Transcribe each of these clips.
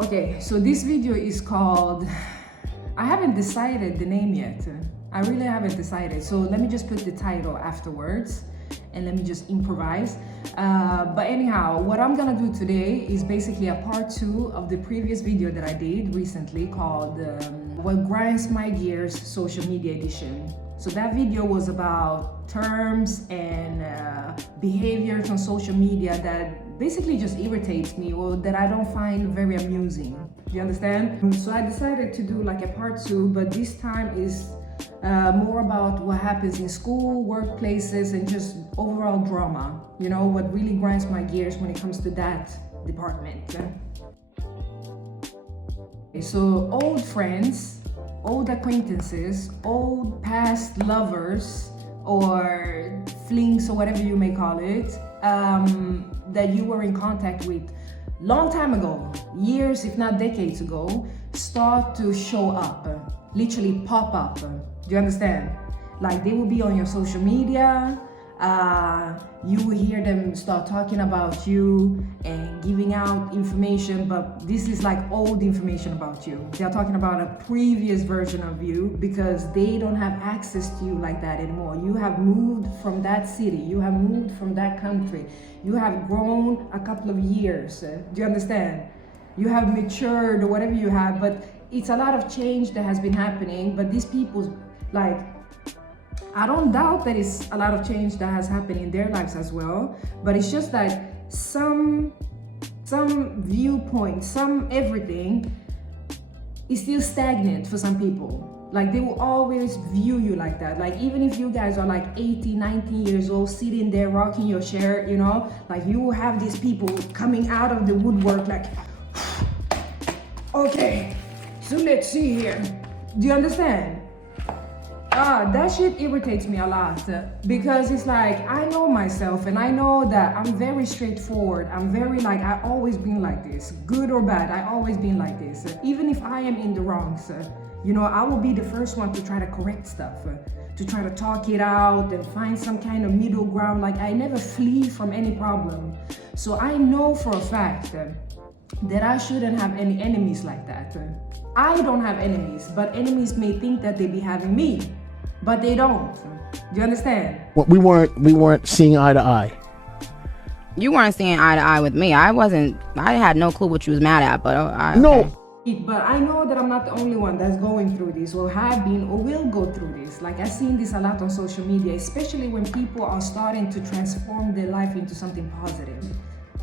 Okay, so this video is called, I haven't decided the name yet. I really haven't decided. So let me just put the title afterwards and let me just improvise. But anyhow, what I'm gonna do today is basically a part 2 of the previous video that I did recently called What Grinds My Gears Social Media Edition. So that video was about terms and behaviors on social media that basically just irritates me or that I don't find very amusing. Do you understand? So I decided to do like a part 2, but this time is more about what happens in school, workplaces, and just overall drama. You know, what really grinds my gears when it comes to that department. So old friends, old acquaintances, old past lovers, or flings, or whatever you may call it, that you were in contact with long time ago, years if not decades ago, start to show up, literally pop up. Do you understand? Like they will be on your social media, you will hear them start talking about you and giving out information, but this is like old information about you. They're talking about a previous version of you because they don't have access to you like that anymore. You have moved from that city, you have moved from that country, you have grown a couple of years. Do you understand? You have matured or whatever you have, but it's a lot of change that has been happening. But these people, like, I don't doubt that it's a lot of change that has happened in their lives as well, but it's just that some viewpoint, some everything is still stagnant for some people. Like they will always view you like that. Like even if you guys are like 80, 90 years old, sitting there rocking your chair, you know, like you will have these people coming out of the woodwork like, okay, so let's see here. Do you understand? That shit irritates me a lot because it's like, I know myself and I know that I'm very straightforward. I'm very like, I always been like this, good or bad, I always been like this. Even if I am in the wrongs, you know, I will be the first one to try to correct stuff, to try to talk it out and find some kind of middle ground. Like I never flee from any problem. So I know for a fact that I shouldn't have any enemies like that. I don't have enemies, but enemies may think that they be having me. But they don't. Do you understand? Well, we weren't seeing eye to eye. You weren't seeing eye to eye with me. I had no clue what you was mad at, but No. But I know that I'm not the only one that's going through this or have been or will go through this. Like I've seen this a lot on social media, especially when people are starting to transform their life into something positive,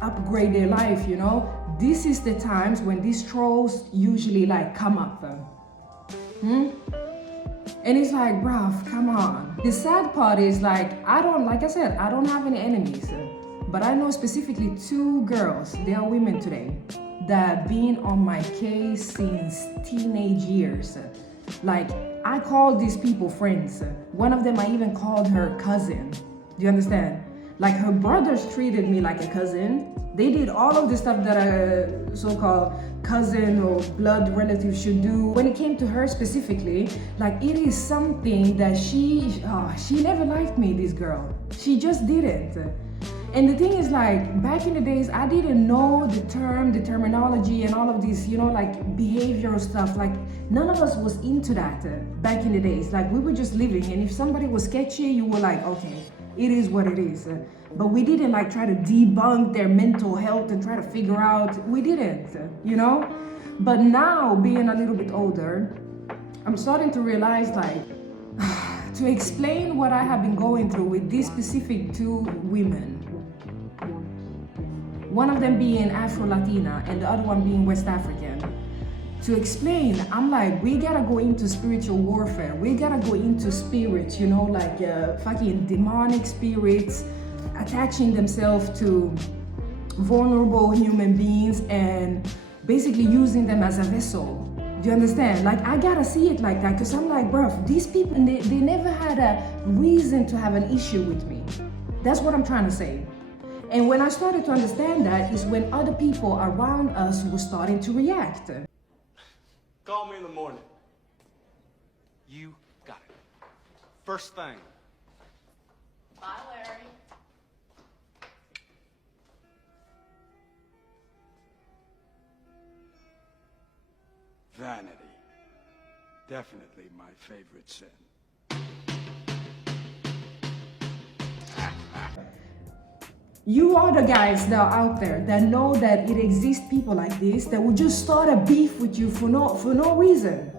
upgrade their life, you know. This is the times when these trolls usually like come up. And it's like, bruv, come on. The sad part is like I said, I don't have any enemies. But I know specifically 2 girls, they are women today, that been on my case since teenage years. Like, I call these people friends. One of them, I even called her cousin. Do you understand? Like her brothers treated me like a cousin. They did all of the stuff that a so-called cousin or blood relative should do. When it came to her specifically, like it is something that she never liked me, this girl. She just didn't. And the thing is, like, back in the days, I didn't know the terminology and all of this, you know, like behavioral stuff. Like none of us was into that back in the days. Like we were just living, and if somebody was sketchy, you were like, okay, it is what it is. But we didn't like try to debunk their mental health and try to figure out, we didn't, you know? But now, being a little bit older, I'm starting to realize like, to explain what I have been going through with these specific 2 women, one of them being Afro-Latina and the other one being West African, to explain, I'm like, we gotta go into spiritual warfare. We gotta go into spirits, you know, like fucking demonic spirits attaching themselves to vulnerable human beings and basically using them as a vessel. Do you understand? Like, I gotta see it like that because I'm like, bro, these people, they never had a reason to have an issue with me. That's what I'm trying to say. And when I started to understand that is when other people around us were starting to react. Call me in the morning. You got it. First thing. Bye, Larry. Vanity. Definitely my favorite sin. You are the guys that are out there that know that it exists people like this that will just start a beef with you for no reason.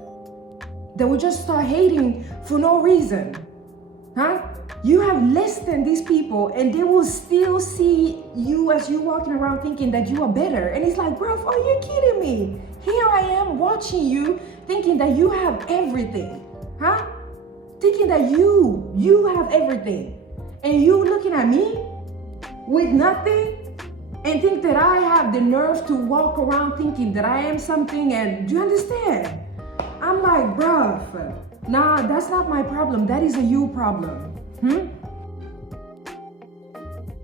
That will just start hating for no reason. Huh? You have less than these people and they will still see you as you walking around thinking that you are better. And it's like, bro, are you kidding me? Here I am watching you thinking that you have everything. Huh? Thinking that you have everything. And you looking at me with nothing and think that I have the nerve to walk around thinking that I am something. And do you understand? I'm like, bruh, nah, that's not my problem. That is a you problem.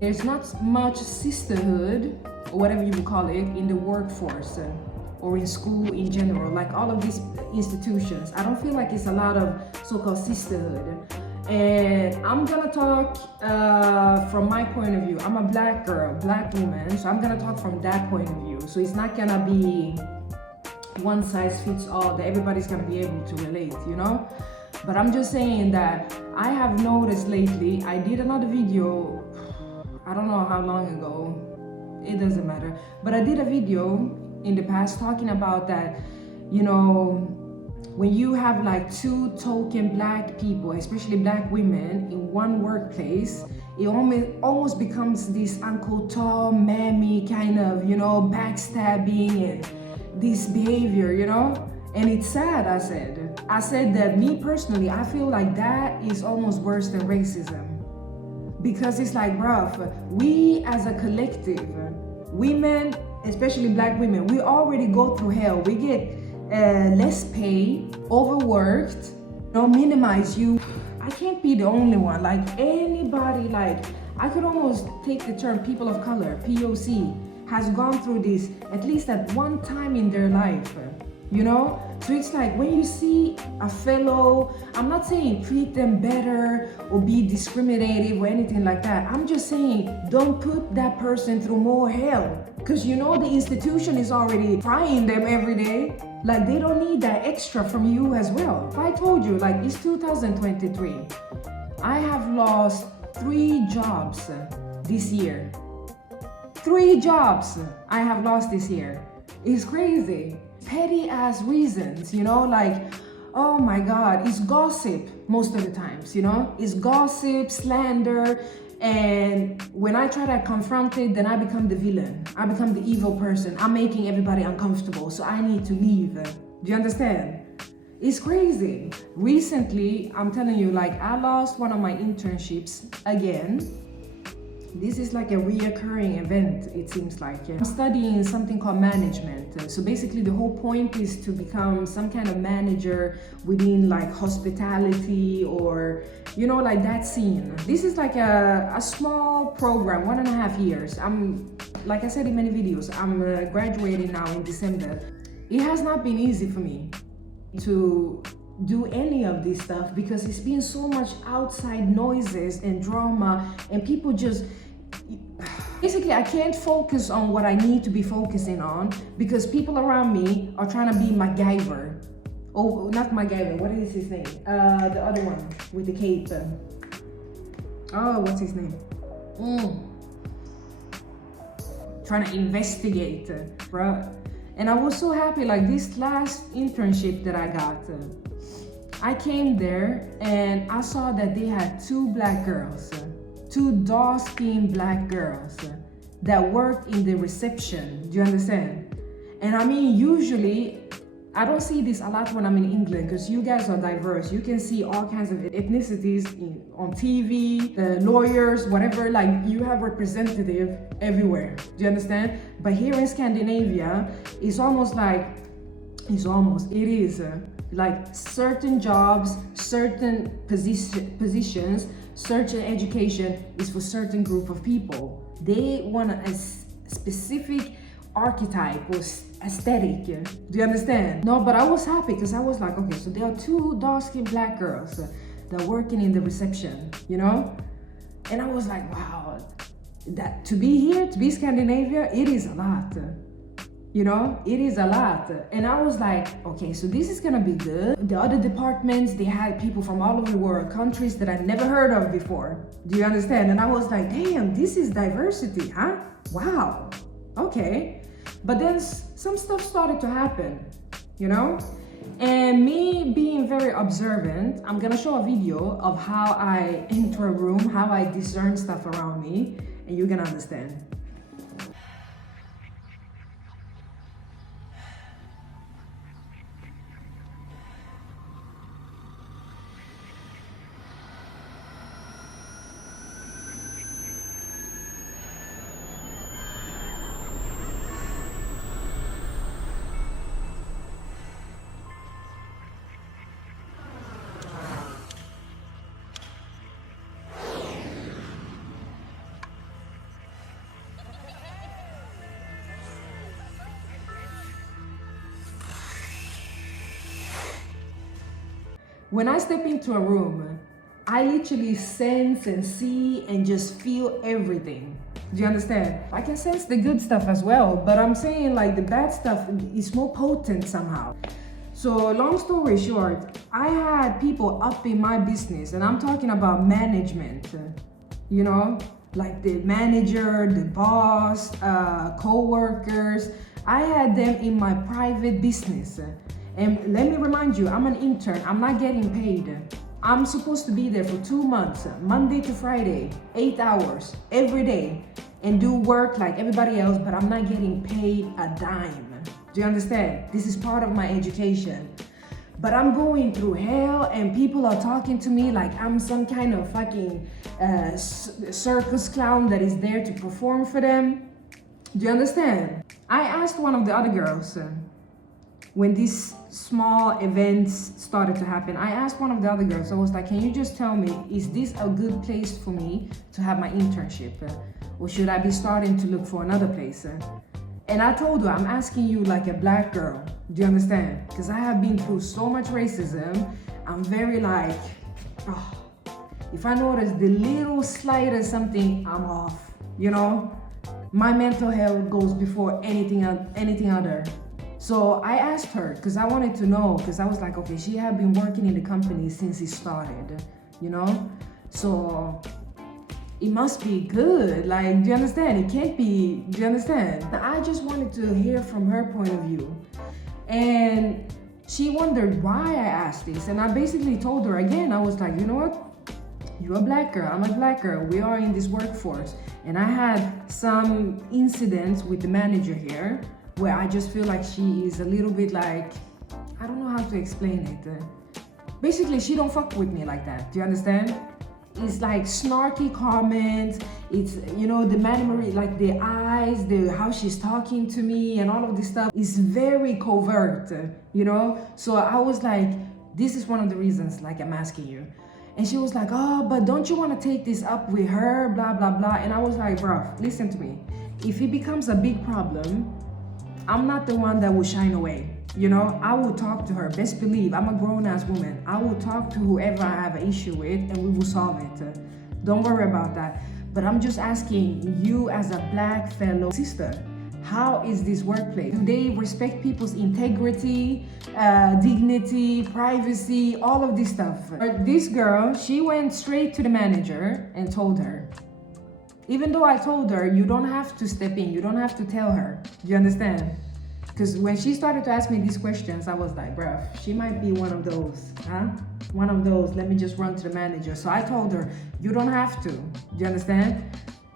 There's not much sisterhood, or whatever you would call it, in the workforce or in school in general. Like all of these institutions, I don't feel like it's a lot of so-called sisterhood. And I'm gonna talk from my point of view. I'm a black girl, black woman, so I'm gonna talk from that point of view. So it's not gonna be one size fits all that everybody's gonna be able to relate, you know? But I'm just saying that I have noticed lately, I did another video, I don't know how long ago, it doesn't matter. But I did a video in the past talking about that, you know, when you have like two token black people, especially black women in one workplace, it almost becomes this Uncle Tom, mammy kind of, you know, backstabbing and this behavior, you know? And it's sad, I said that me personally, I feel like that is almost worse than racism. Because it's like, bruh, we as a collective, women, especially black women, we already go through hell. We get less pay, overworked, you know, minimize you. I can't be the only one. Like anybody, like I could almost take the term people of color, POC, has gone through this at least at one time in their life. You know, so it's like when you see a fellow, I'm not saying treat them better or be discriminative or anything like that. I'm just saying don't put that person through more hell, because you know the institution is already trying them every day. Like they don't need that extra from you as well. If I told you, like it's 2023, I have lost 3 jobs this year. 3 jobs I have lost this year. It's crazy. Petty ass reasons, you know, like, oh my God, it's gossip most of the times, you know, it's gossip, slander. And when I try to confront it, then I become the villain. I become the evil person. I'm making everybody uncomfortable, so I need to leave. Do you understand? It's crazy. Recently, I'm telling you, like I lost one of my internships again. This is like a reoccurring event, it seems like. I'm studying something called management. So basically the whole point is to become some kind of manager within like hospitality or, you know, like that scene. This is like a small program, 1.5 years. I'm, like I said in many videos, I'm graduating now in December. It has not been easy for me to do any of this stuff because it's been so much outside noises and drama and people just basically I can't focus on what I need to be focusing on because people around me are trying to be MacGyver. Oh, not MacGyver, what is his name? The other one with the cape. Oh, what's his name? Trying to investigate, bro. And I was so happy, like this last internship that I got. I came there and I saw that they had 2 black girls, 2 dark-skinned black girls that worked in the reception. Do you understand? And I mean, usually, I don't see this a lot when I'm in England because you guys are diverse. You can see all kinds of ethnicities on TV, lawyers, whatever, like you have representative everywhere. Do you understand? But here in Scandinavia, it's almost like, it is like certain jobs, certain positions, certain education is for certain group of people. They want a specific archetype or aesthetic. Do you understand? No, but I was happy because I was like, okay, so there are 2 dark-skinned black girls that are working in the reception, you know? And I was like, wow, that to be here, to be Scandinavia, it is a lot. You know, it is a lot. And I was like, okay, so this is gonna be good. The other departments, they had people from all over the world, countries that I never heard of before. Do you understand? And I was like, damn, this is diversity, huh? Wow, okay. But then some stuff started to happen, you know? And me being very observant, I'm gonna show a video of how I enter a room, how I discern stuff around me, and you're gonna understand. When I step into a room, I literally sense and see and just feel everything. Do you understand? I can sense the good stuff as well, but I'm saying like the bad stuff is more potent somehow. So long story short, I had people up in my business, and I'm talking about management, you know, like the manager, the boss, co-workers. I had them in my private business. And let me remind you, I'm an intern, I'm not getting paid. I'm supposed to be there for 2 months, Monday to Friday, 8 hours, every day, and do work like everybody else, but I'm not getting paid a dime. Do you understand? This is part of my education. But I'm going through hell, and people are talking to me like I'm some kind of fucking circus clown that is there to perform for them. Do you understand? I asked one of the other girls, when these small events started to happen, I asked one of the other girls, I was like, can you just tell me, is this a good place for me to have my internship? Or should I be starting to look for another place? And I told her, I'm asking you like a black girl. Do you understand? Because I have been through so much racism. I'm very like, oh, if I notice the little slightest something, I'm off. You know, my mental health goes before anything other. So I asked her, because I wanted to know, because I was like, okay, she had been working in the company since it started, you know? So it must be good. Like, do you understand? It can't be, do you understand? I just wanted to hear from her point of view. And she wondered why I asked this. And I basically told her again, I was like, you know what? You're a black girl, I'm a black girl. We are in this workforce. And I had some incidents with the manager here where I just feel like she is a little bit like, I don't know how to explain it. Basically, she don't fuck with me like that. Do you understand? It's like snarky comments. It's, you know, the mannerism, like the eyes, how she's talking to me and all of this stuff is very covert, you know? So I was like, this is one of the reasons, like, I'm asking you. And she was like, oh, but don't you want to take this up with her, blah, blah, blah. And I was like, bro, listen to me. If it becomes a big problem, I'm not the one that will shine away. You know, I will talk to her. Best believe, I'm a grown-ass woman. I will talk to whoever I have an issue with and we will solve it. Don't worry about that. But I'm just asking you as a black fellow sister, how is this workplace? Do they respect people's integrity, dignity, privacy, all of this stuff? This girl, she went straight to the manager and told her. Even though I told her, you don't have to step in, you don't have to tell her. Do you understand? Because when she started to ask me these questions, I was like, bruh, she might be one of those, huh? One of those, let me just run to the manager. So I told her, you don't have to. Do you understand?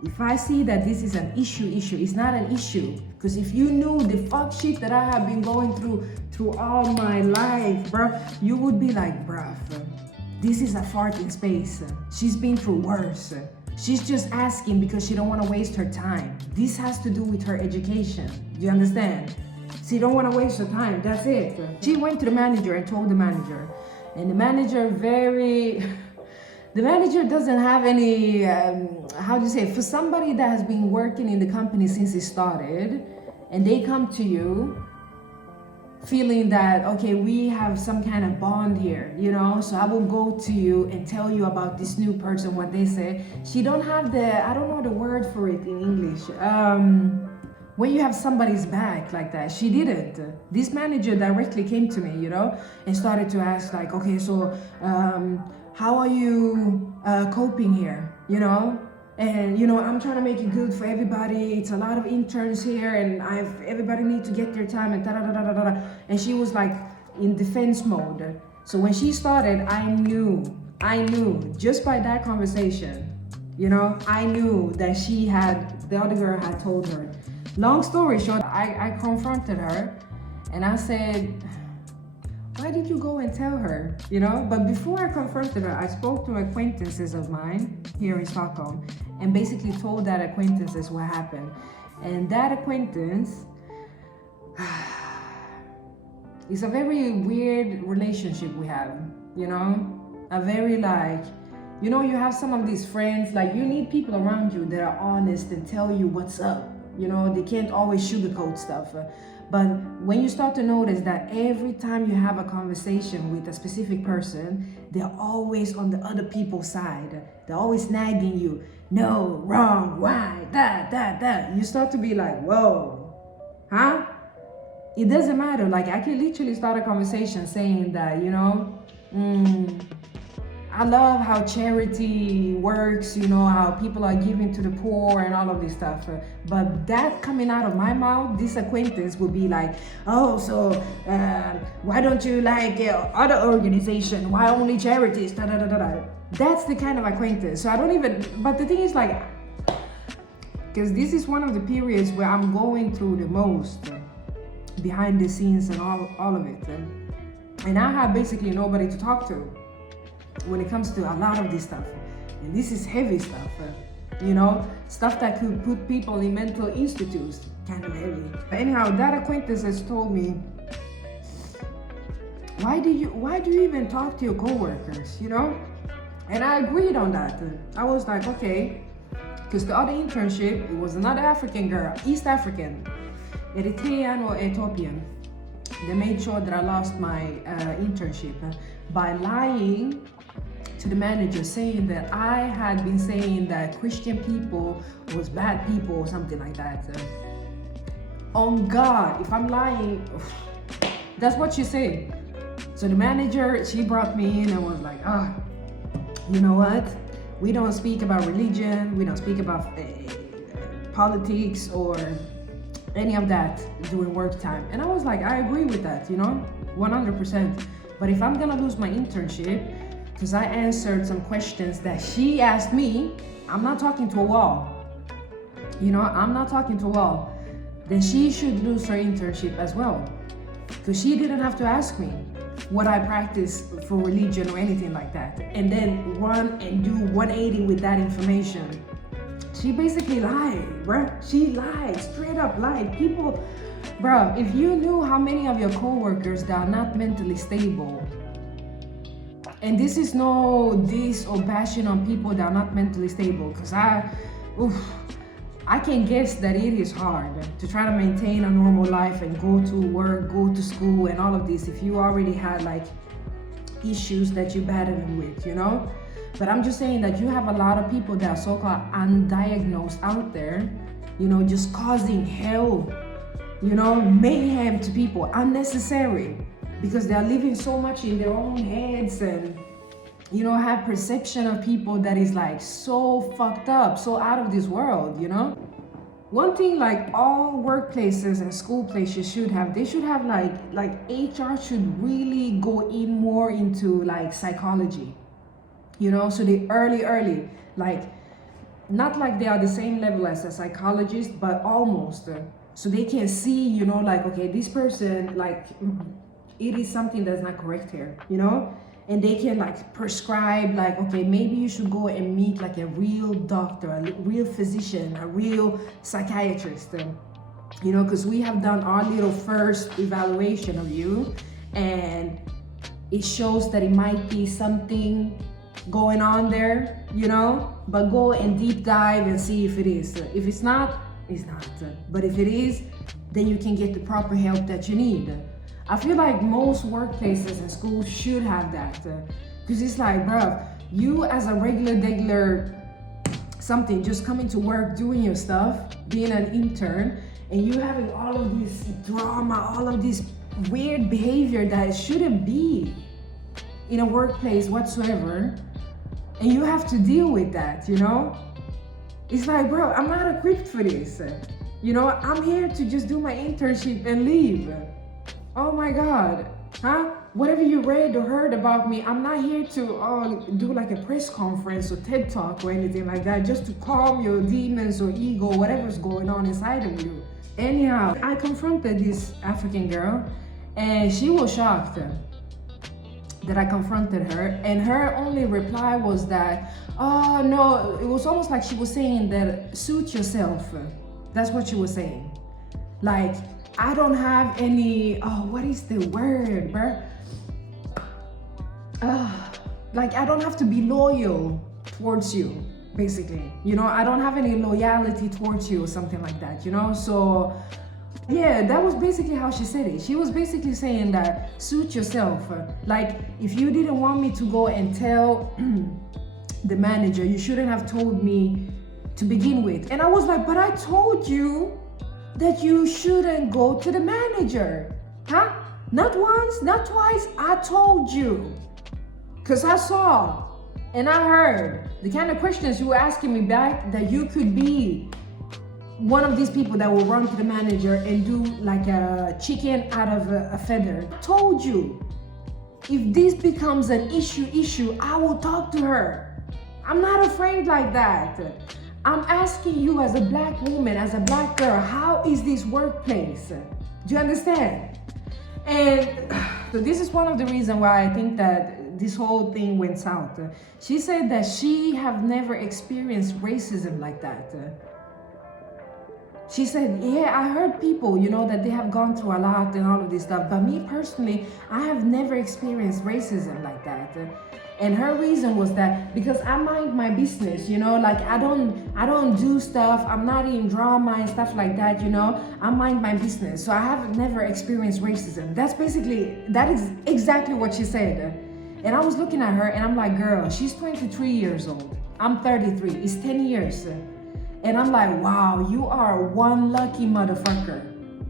If I see that this is an issue, it's not an issue. Because if you knew the fuck shit that I have been going through all my life, bruh, you would be like, bruh, this is a fart in space. She's been through worse. She's just asking because she don't want to waste her time. This has to do with her education. Do you understand? She don't want to waste her time. That's it. She went to the manager and told the manager. And the manager the manager doesn't have any, how do you say, for somebody that has been working in the company since it started, and they come to you feeling that, okay, we have some kind of bond here, you know, so I will go to you and tell you about this new person, what they say. She don't have the, I don't know the word for it in English. when you have somebody's back like that. She didn't. This manager directly came to me, you know, and started to ask like, okay, so how are you coping here, you know? And you know, I'm trying to make it good for everybody. It's a lot of interns here, and everybody need to get their time and da da da da da da. And she was like in defense mode. So when she started, I knew just by that conversation, you know, I knew that the other girl had told her. Long story short, I confronted her and I said, why did you go and tell her, you know? But before I confronted her, I spoke to acquaintances of mine here in Stockholm and basically told that acquaintances what happened. And that acquaintance, it's a very weird relationship we have, you know? A very like, you know, you have some of these friends, like you need people around you that are honest and tell you what's up. You know, they can't always sugarcoat stuff. But when you start to notice that every time you have a conversation with a specific person, they're always on the other people's side. They're always nagging you. No, wrong, why, that. You start to be like, whoa, huh? It doesn't matter. Like I can literally start a conversation saying that, you know, I love how charity works, you know, how people are giving to the poor and all of this stuff. But that coming out of my mouth, this acquaintance would be like, oh, so why don't you like other organization? Why only charities? Da, da, da, da, da. That's the kind of acquaintance. So I don't even, but the thing is like, because this is one of the periods where I'm going through the most behind the scenes and all of it. And I have basically nobody to talk to when it comes to a lot of this stuff. And this is heavy stuff, you know, stuff that could put people in mental institutes, kind of heavy. But anyhow, that acquaintance has told me, why do you even talk to your coworkers, you know? And I agreed on that. I was like, okay, because the other internship, it was another African girl, East African, Eritrean or Ethiopian. They made sure that I lost my internship by lying to the manager, saying that I had been saying that Christian people was bad people or something like that. On God, if I'm lying, that's what she said. So the manager, she brought me in and was like, you know what? We don't speak about religion. We don't speak about politics or any of that during work time. And I was like, I agree with that, you know, 100%. But if I'm gonna lose my internship, because I answered some questions that she asked me, I'm not talking to a wall. You know, I'm not talking to a wall. Then she should lose her internship as well. Because she didn't have to ask me what I practice for religion or anything like that. And then run and do 180 with that information. She basically lied, bruh. She lied, straight up lied. People, bruh, if you knew how many of your coworkers that are not mentally stable, and this is no diss or bashing on people that are not mentally stable, because I can guess that it is hard to try to maintain a normal life and go to work, go to school and all of this if you already had like issues that you're battling with, you know? But I'm just saying that you have a lot of people that are so-called undiagnosed out there, you know, just causing hell, you know, mayhem to people, unnecessary, because they're living so much in their own heads and, you know, have perception of people that is like so fucked up, so out of this world, you know? One thing like all workplaces and school places should have, they should have like HR should really go in more into like psychology. You know, so they early, like, not like they are the same level as a psychologist, but almost. So they can see, you know, like, okay, this person, like, it is something that's not correct here, you know? And they can like prescribe, like, okay, maybe you should go and meet like a real doctor, a real physician, a real psychiatrist, you know, because we have done our little first evaluation of you and it shows that it might be something going on there, you know, but go and deep dive and see if it is. If it's not, it's not. But if it is, then you can get the proper help that you need. I feel like most workplaces and schools should have that. Because it's like, bro, you as a regular something, just coming to work, doing your stuff, being an intern, and you having all of this drama, all of this weird behavior that shouldn't be in a workplace whatsoever, and you have to deal with that, you know? It's like, bro, I'm not equipped for this. You know, I'm here to just do my internship and leave. Oh my God, huh? Whatever you read or heard about me, I'm not here to do like a press conference or TED Talk or anything like that, just to calm your demons or ego, whatever's going on inside of you. Anyhow, I confronted this African girl, and she was shocked that I confronted her, and her only reply was that, oh no, it was almost like she was saying that suit yourself. That's what she was saying. Like, I don't have any, what is the word, bruh? Like, I don't have to be loyal towards you, basically. You know, I don't have any loyalty towards you or something like that, you know? So, yeah, that was basically how she said it. She was basically saying that suit yourself. Like, if you didn't want me to go and tell the manager, you shouldn't have told me to begin with. And I was like, but I told you that you shouldn't go to the manager, huh? Not once, not twice, I told you. Because I saw and I heard the kind of questions you were asking me back, that you could be one of these people that will run to the manager and do like a chicken out of a feather. Told you, if this becomes an issue, I will talk to her. I'm not afraid like that. I'm asking you as a black woman, as a black girl, how is this workplace? Do you understand? And so this is one of the reasons why I think that this whole thing went south. She said that she have never experienced racism like that. She said, yeah, I heard people, you know, that they have gone through a lot and all of this stuff, but me personally, I have never experienced racism like that. And her reason was that because I mind my business, you know, like I don't do stuff, I'm not in drama and stuff like that, you know, I mind my business. So I have never experienced racism. That is exactly what she said. And I was looking at her and I'm like, girl, she's 23 years old. I'm 33, it's 10 years. And I'm like, wow, you are one lucky motherfucker,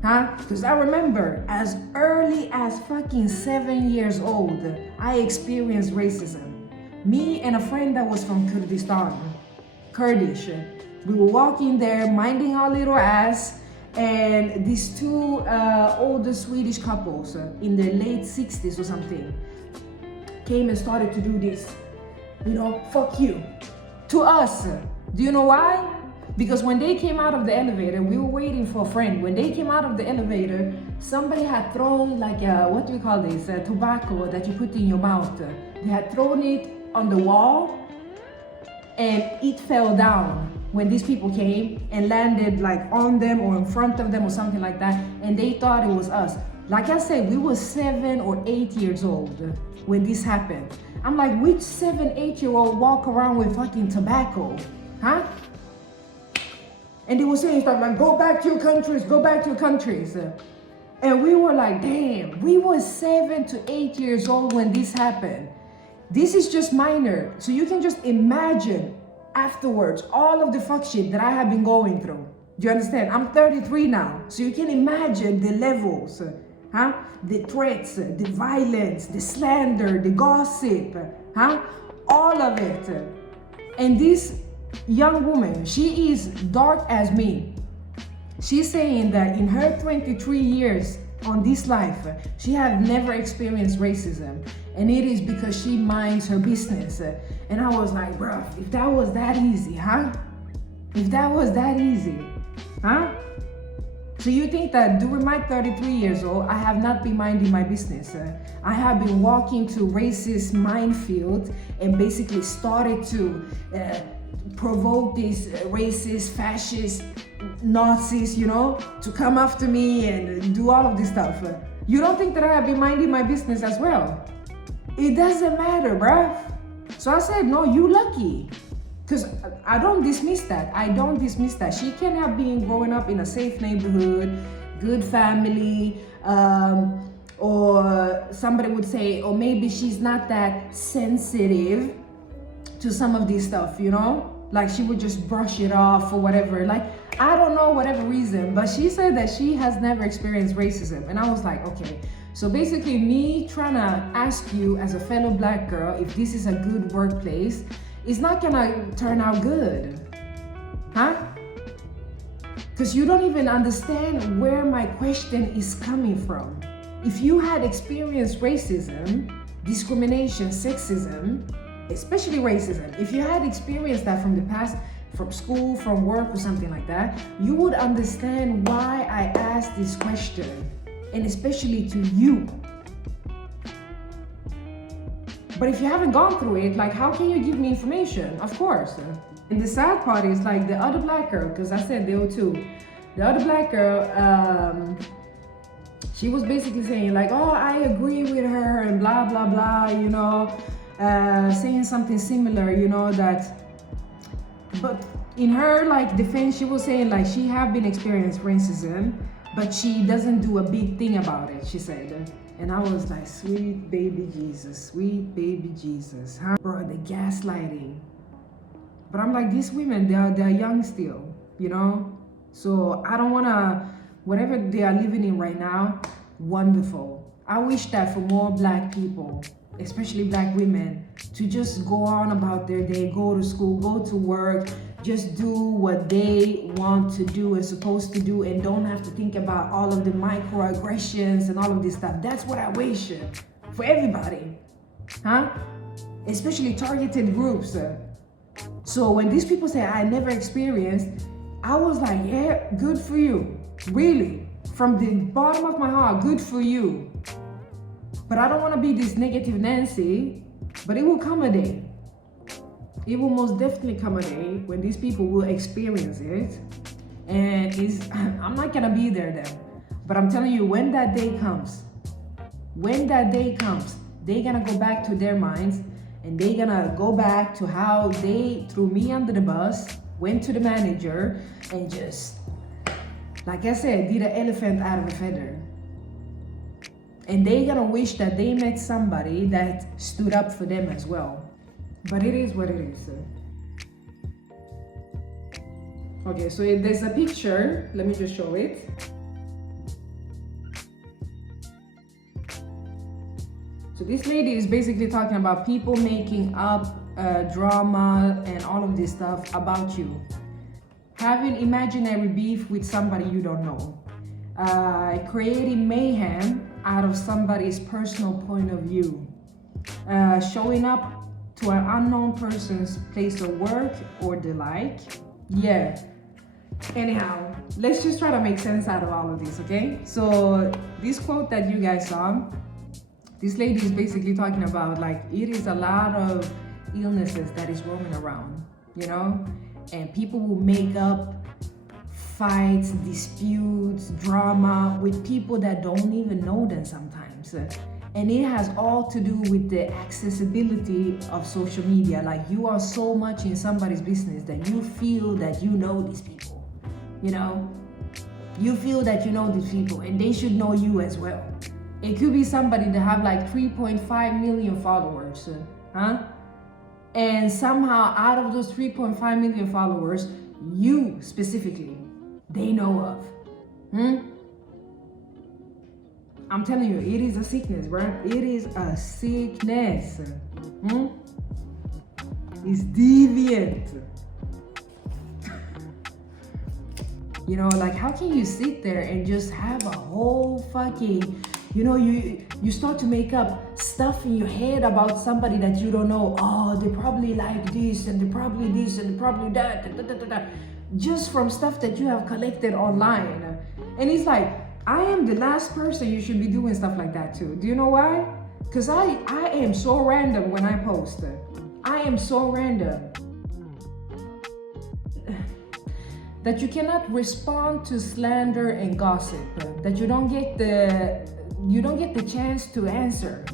huh? Because I remember as early as fucking 7 years old, I experienced racism. Me and a friend that was from Kurdistan, Kurdish, we were walking there, minding our little ass, and these two older Swedish couples in their late 60s or something came and started to do this, you know, fuck you, to us. Do you know why? Because when they came out of the elevator, we were waiting for a friend. When they came out of the elevator, somebody had thrown like what do we call this? Tobacco that you put in your mouth. They had thrown it on the wall and it fell down when these people came and landed like on them or in front of them or something like that. And they thought it was us. Like I said, we were 7 or 8 years old when this happened. I'm like, which 7, 8-year-old walk around with fucking tobacco, huh? And they were saying stuff like, go back to your countries, go back to your countries. And we were like, damn, we were 7 to 8 years old when this happened. This is just minor. So you can just imagine afterwards all of the fuck shit that I have been going through. Do you understand? I'm 33 now. So you can imagine the levels, huh? The threats, the violence, the slander, the gossip, huh? All of it. And this young woman, she is dark as me. She's saying that in her 23 years on this life, she have never experienced racism. And it is because she minds her business. And I was like, bro, if that was that easy, huh? If that was that easy, huh? So you think that during my 33 years old, I have not been minding my business. I have been walking to racist minefield and basically started to provoke these racist, fascist, Nazis, you know, to come after me and do all of this stuff. You don't think that I have been minding my business as well? It doesn't matter, bruh. So I said, no, you lucky. Because I don't dismiss that. I don't dismiss that. She can have been growing up in a safe neighborhood, good family, or somebody would say, or maybe she's not that sensitive to some of this stuff, you know? Like she would just brush it off or whatever. Like, I don't know, whatever reason, but she said that she has never experienced racism. And I was like, okay, so basically me trying to ask you as a fellow black girl if this is a good workplace, it's not gonna turn out good, huh? Because you don't even understand where my question is coming from. If you had experienced racism, discrimination, sexism, especially racism, if you had experienced that from the past, from school, from work, or something like that, you would understand why I asked this question, and especially to you. But if you haven't gone through it, like, how can you give me information? Of course. And the sad part is, like, the other black girl, because I said there were two. The other black girl, she was basically saying, like, oh, I agree with her, and blah, blah, blah, you know, saying something similar, you know, that, but in her, like, defense, she was saying, like, she have been experienced racism, but she doesn't do a big thing about it, she said. And I was like, sweet baby Jesus, huh? Bro, the gaslighting. But I'm like, these women, they're young still, you know? So I don't wanna, whatever they are living in right now, wonderful. I wish that for more black people, especially black women, to just go on about their day, go to school, go to work, just do what they want to do and supposed to do, and don't have to think about all of the microaggressions and all of this stuff. That's what I wish for everybody, huh? Especially targeted groups. So when these people say I never experienced, I was like, yeah, good for you. Really, from the bottom of my heart, good for you. But I don't want to be this negative Nancy, but it will come a day. It will most definitely come a day when these people will experience it. And I'm not gonna be there then. But I'm telling you, when that day comes, they're gonna go back to their minds, and they're gonna go back to how they threw me under the bus, went to the manager, and just, like I said, did an elephant out of a feather. And they're gonna wish that they met somebody that stood up for them as well. But it is what it is. Okay, so there's a picture. Let me just show it. So this lady is basically talking about people making up drama and all of this stuff about you. Having imaginary beef with somebody you don't know. Creating mayhem out of somebody's personal point of view. Showing up to an unknown person's place of work or the like. Yeah. Anyhow, let's just try to make sense out of all of this, okay? So this quote that you guys saw, this lady is basically talking about, like, it is a lot of illnesses that is roaming around, you know? And people will make up fights, disputes, drama with people that don't even know them sometimes. And it has all to do with the accessibility of social media. Like, you are so much in somebody's business that you feel that you know these people, you know? You feel that you know these people and they should know you as well. It could be somebody that have like 3.5 million followers, huh? And somehow out of those 3.5 million followers, you specifically, they know of. I'm telling you, it is a sickness, bro. It is a sickness. It's deviant. You know, like, how can you sit there and just have a whole fucking, you know, you start to make up stuff in your head about somebody that you don't know. Oh, they probably like this, and they probably this, and they probably that, just from stuff that you have collected online. And it's like, I am the last person you should be doing stuff like that to. Do you know why? Because I am so random when I post. I am so random that you cannot respond to slander and gossip. That you don't get the chance to answer.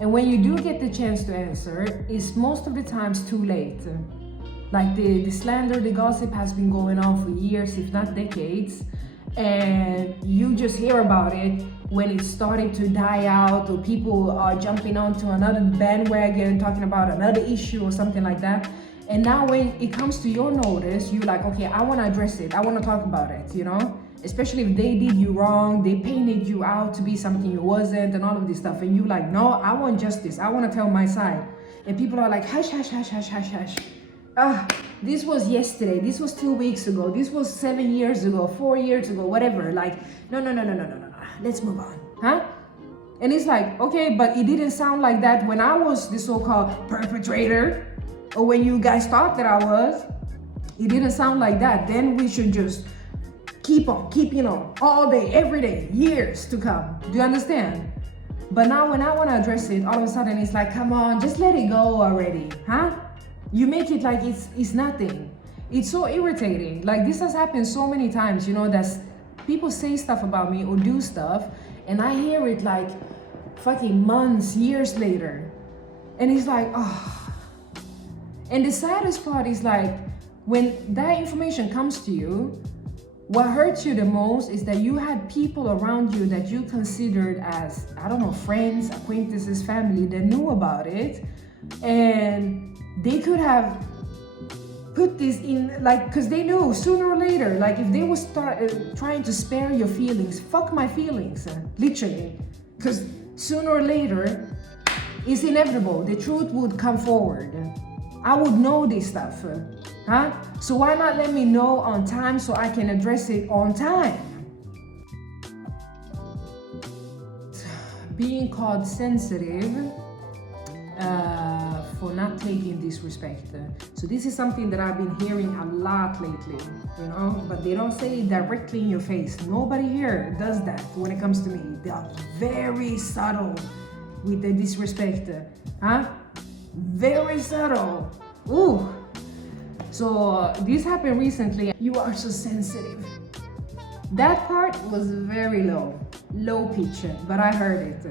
And when you do get the chance to answer, it's most of the times too late. Like the slander, the gossip has been going on for years, if not decades. And you just hear about it when it's starting to die out, or people are jumping onto another bandwagon talking about another issue or something like that. And now when it comes to your notice, you're like, okay, I want to address it. I want to talk about it, you know? Especially if they did you wrong, they painted you out to be something you wasn't and all of this stuff. And you're like, no, I want justice. I want to tell my side. And people are like, hush, hush, hush, hush, hush, hush. This was yesterday. This was 2 weeks ago. This was 7 years ago, 4 years ago, whatever. Like, no. Let's move on, huh? And it's like, okay, but it didn't sound like that when I was the so-called perpetrator, or when you guys thought that I was. It didn't sound like that. Then we should just keep on, all day, every day, years to come. Do you understand? But now when I want to address it, all of a sudden it's like, come on, just let it go already, huh? You make it like it's nothing. It's so irritating. Like, this has happened so many times, you know, that people say stuff about me or do stuff, and I hear it like fucking months, years later. And it's like, oh. And the saddest part is like, when that information comes to you, what hurts you the most is that you had people around you that you considered as, I don't know, friends, acquaintances, family that knew about it. And they could have put this in, like, because they knew sooner or later, like, if they would start trying to spare your feelings, fuck my feelings, literally. Because sooner or later, it's inevitable. The truth would come forward. I would know this stuff, huh? So why not let me know on time so I can address it on time? Being called sensitive for not taking disrespect. So this is something that I've been hearing a lot lately, you know, but they don't say it directly in your face. Nobody here does that when it comes to me. They are very subtle with the disrespect, huh? Very subtle. Ooh. So this happened recently. You are so sensitive. That part was very low pitch, but I heard it.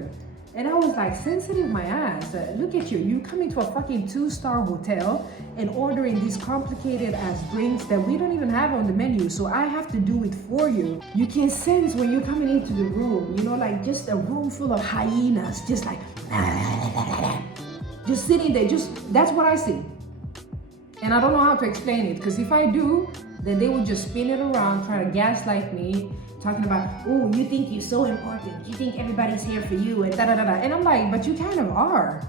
And I was like, sensitive my ass. Look at you. You coming to a fucking 2-star hotel and ordering these complicated ass drinks that we don't even have on the menu. So I have to do it for you. You can sense when you're coming into the room, you know, like just a room full of hyenas, just like, just sitting there, that's what I see. And I don't know how to explain it, because if I do, then they will just spin it around, try to gaslight me, talking about, oh, you think you're so important, you think everybody's here for you, and da-da-da-da. And I'm like, but you kind of are.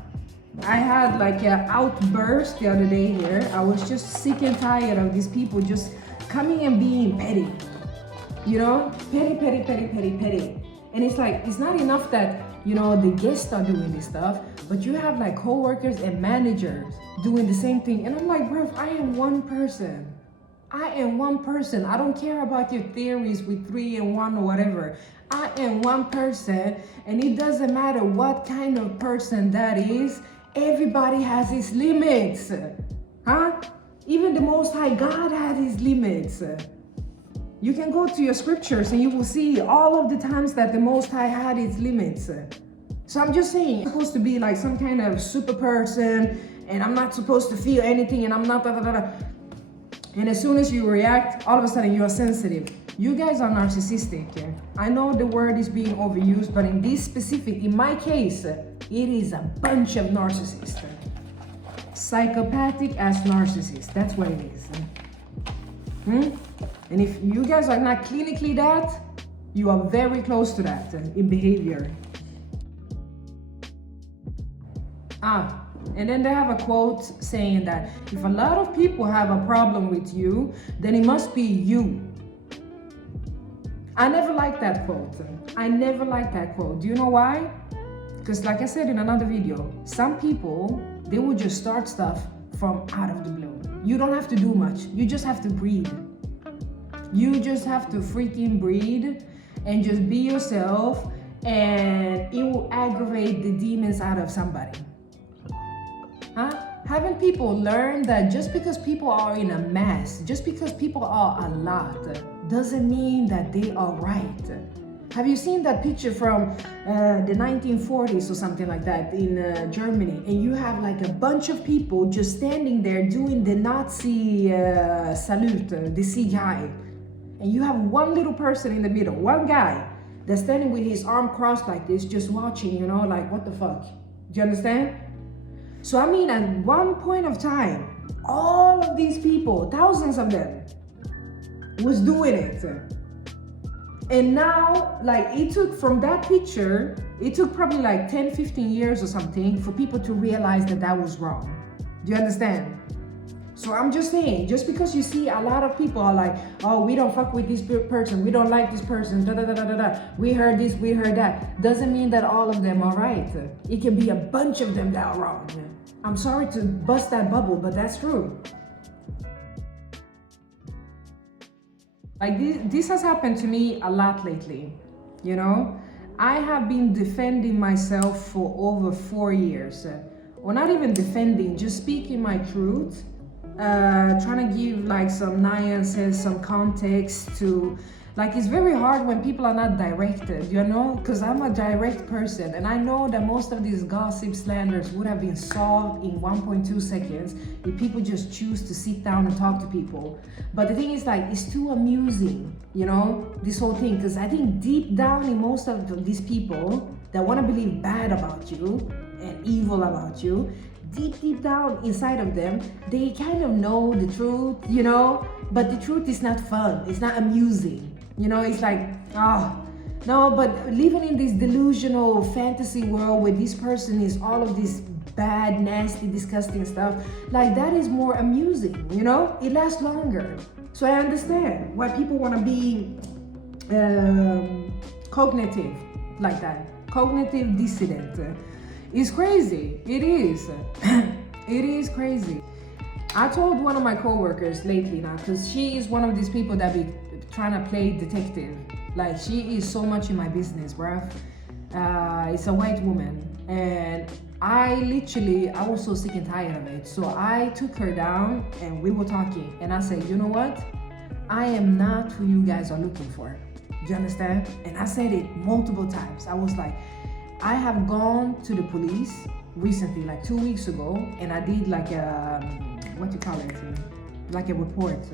I had like an outburst the other day here. I was just sick and tired of these people just coming and being petty. You know, petty. And it's like, it's not enough that, you know, the guests are doing this stuff, but you have like co-workers and managers doing the same thing. And I'm like, bro, I am one person. I don't care about your theories with 3 and 1 or whatever. I am one person, and it doesn't matter what kind of person that is. Everybody has his limits, huh? Even the Most High God had his limits. You can go to your scriptures and you will see all of the times that the Most High had his limits. So I'm just saying, I'm supposed to be like some kind of super person, and I'm not supposed to feel anything, and I'm not da-da-da-da. And as soon as you react, all of a sudden you are sensitive. You guys are narcissistic. Yeah? I know the word is being overused, but in this specific, in my case, it is a bunch of narcissists. Psychopathic as narcissists, that's what it is. And if you guys are not clinically that, you are very close to that in behavior. And then they have a quote saying that if a lot of people have a problem with you, then it must be you. I never liked that quote. Do you know why? Because like I said in another video, some people, they will just start stuff from out of the blue. You don't have to do much. You just have to breathe. You just have to freaking breathe and just be yourself, and it will aggravate the demons out of somebody. Huh? Haven't people learned that just because people are in a mass, just because people are a lot, doesn't mean that they are right? Have you seen that picture from the 1940s or something like that in Germany? And you have like a bunch of people just standing there doing the Nazi salute, the CGI. And you have one little person in the middle, one guy that's standing with his arm crossed like this, just watching, you know, like, what the fuck? Do you understand? So I mean, at one point of time, all of these people, thousands of them, was doing it. And now, like, it took from that picture, it took probably like 10, 15 years or something for people to realize that that was wrong. Do you understand? So I'm just saying, just because you see a lot of people are like, oh, we don't fuck with this person, we don't like this person, da da da da da da, we heard this, we heard that, doesn't mean that all of them are right. It can be a bunch of them that are wrong. I'm sorry to bust that bubble, but that's true. Like this has happened to me a lot lately, you know? I have been defending myself for over 4 years. Or not even defending, just speaking my truth. Trying to give like some nuances, some context to, like, it's very hard when people are not directed, you know, because I'm a direct person and I know that most of these gossip slanders would have been solved in 1.2 seconds if people just choose to sit down and talk to people. But the thing is, like, it's too amusing, you know, this whole thing, because I think deep down in most of these people that want to believe bad about you and evil about you, deep down inside of them, they kind of know the truth, you know, but the truth is not fun, it's not amusing, you know. It's like, oh no, but living in this delusional fantasy world where this person is all of this bad, nasty, disgusting stuff, like, that is more amusing, you know, it lasts longer. So I understand why people want to be cognitive like that, cognitive dissident. It's crazy. It is. It is crazy. I told one of my coworkers lately now, because she is one of these people that be trying to play detective. Like, she is so much in my business, bruh. It's a white woman. And I was so sick and tired of it. So I took her down and we were talking. And I said, you know what? I am not who you guys are looking for. Do you understand? And I said it multiple times. I was like, I have gone to the police recently, like 2 weeks ago, and I did like a, what you call it, like a report.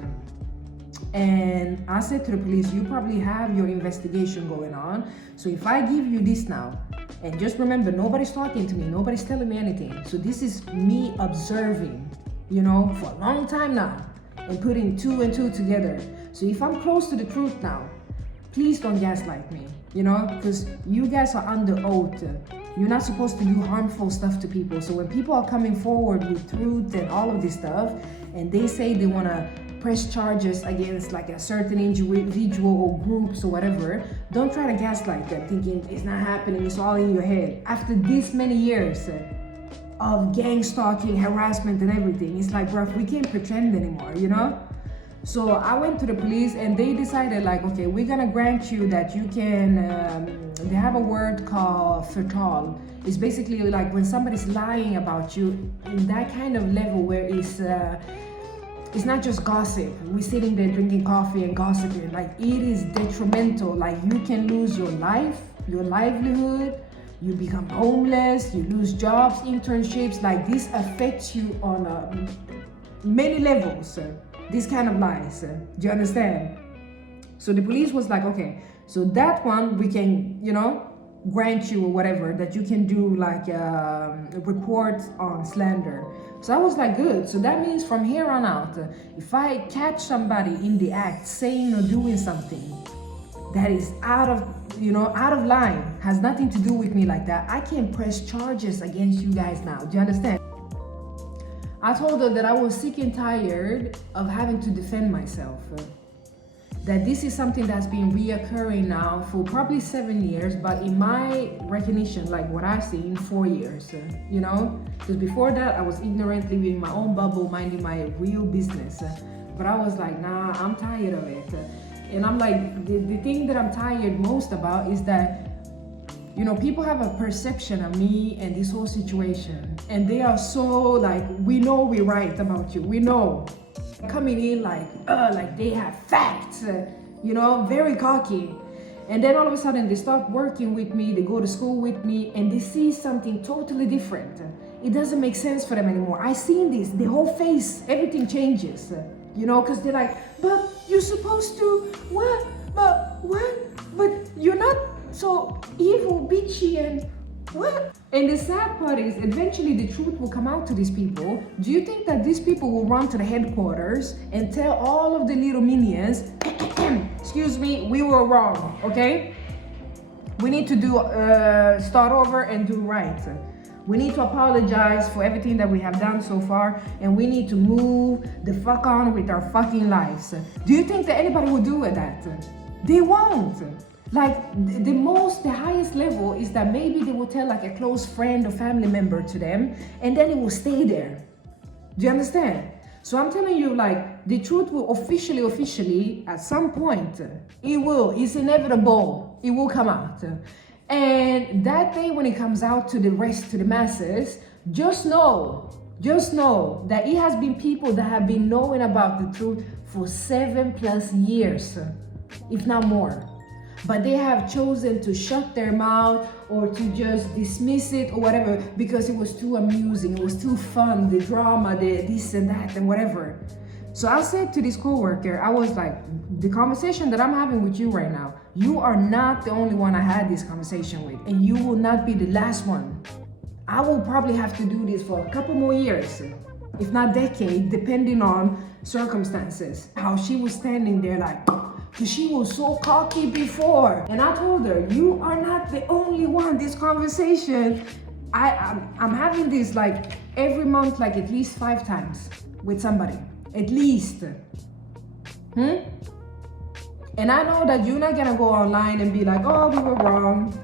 And I said to the police, you probably have your investigation going on. So if I give you this now, and just remember, nobody's talking to me, nobody's telling me anything. So this is me observing, you know, for a long time now, and putting 2 and 2 together. So if I'm close to the truth now, please don't gaslight me. You know, because you guys are under oath. You're not supposed to do harmful stuff to people. So when people are coming forward with truth and all of this stuff, and they say they want to press charges against like a certain individual or groups or whatever, don't try to gaslight them thinking it's not happening, it's all in your head. After this many years of gang stalking, harassment and everything, it's like, bro, we can't pretend anymore, you know? So I went to the police and they decided, like, okay, we're gonna grant you that you can, they have a word called fertile. It's basically like when somebody's lying about you in that kind of level where it's not just gossip. We're sitting there drinking coffee and gossiping. Like, it is detrimental. Like, you can lose your life, your livelihood, you become homeless, you lose jobs, internships. Like, this affects you on many levels. This kind of lies. Do you understand? So the police was like, okay, so that one we can, you know, grant you or whatever, that you can do like a report on slander. So I was like, good. So that means from here on out, if I catch somebody in the act saying or doing something that is out of line, has nothing to do with me like that, I can press charges against you guys now. Do you understand? I told her that I was sick and tired of having to defend myself. That this is something that's been reoccurring now for probably 7 years, but in my recognition, like what I see, in 4 years, you know? Because before that, I was ignorant, living in my own bubble, minding my real business. But I was like, nah, I'm tired of it. And I'm like, the thing that I'm tired most about is that, you know, people have a perception of me and this whole situation, and they are so like, we know we're right about you, we know. Coming in like they have facts, you know, very cocky. And then all of a sudden they start working with me, they go to school with me, and they see something totally different. It doesn't make sense for them anymore. I seen this, the whole face, everything changes, you know, because they're like, but you're supposed to, what? But what? But you're not so evil, bitchy, and What? And the sad part is, eventually the truth will come out to these people. Do you think that these people will run to the headquarters and tell all of the little minions, excuse me, we were wrong, okay? We need to start over and do right. We need to apologize for everything that we have done so far, and we need to move the fuck on with our fucking lives. Do you think that anybody will do that? They won't. Like the highest level is that maybe they will tell like a close friend or family member to them, and then it will stay there. Do you understand? So I'm telling you, like, the truth will officially, at some point, it's inevitable, it will come out. And that day when it comes out to the rest, to the masses, just know that it has been people that have been knowing about the truth for 7+ years, if not more. But they have chosen to shut their mouth or to just dismiss it or whatever because it was too amusing, it was too fun, the drama, the this and that and whatever. So I said to this coworker, I was like, the conversation that I'm having with you right now, you are not the only one I had this conversation with, and you will not be the last one. I will probably have to do this for a couple more years, if not decade, depending on circumstances. How she was standing there like, because she was so cocky before. And I told her, you are not the only one. This conversation, I'm having this like every month, like at least 5 times with somebody, at least. And I know that you're not gonna go online and be like, oh, we were wrong.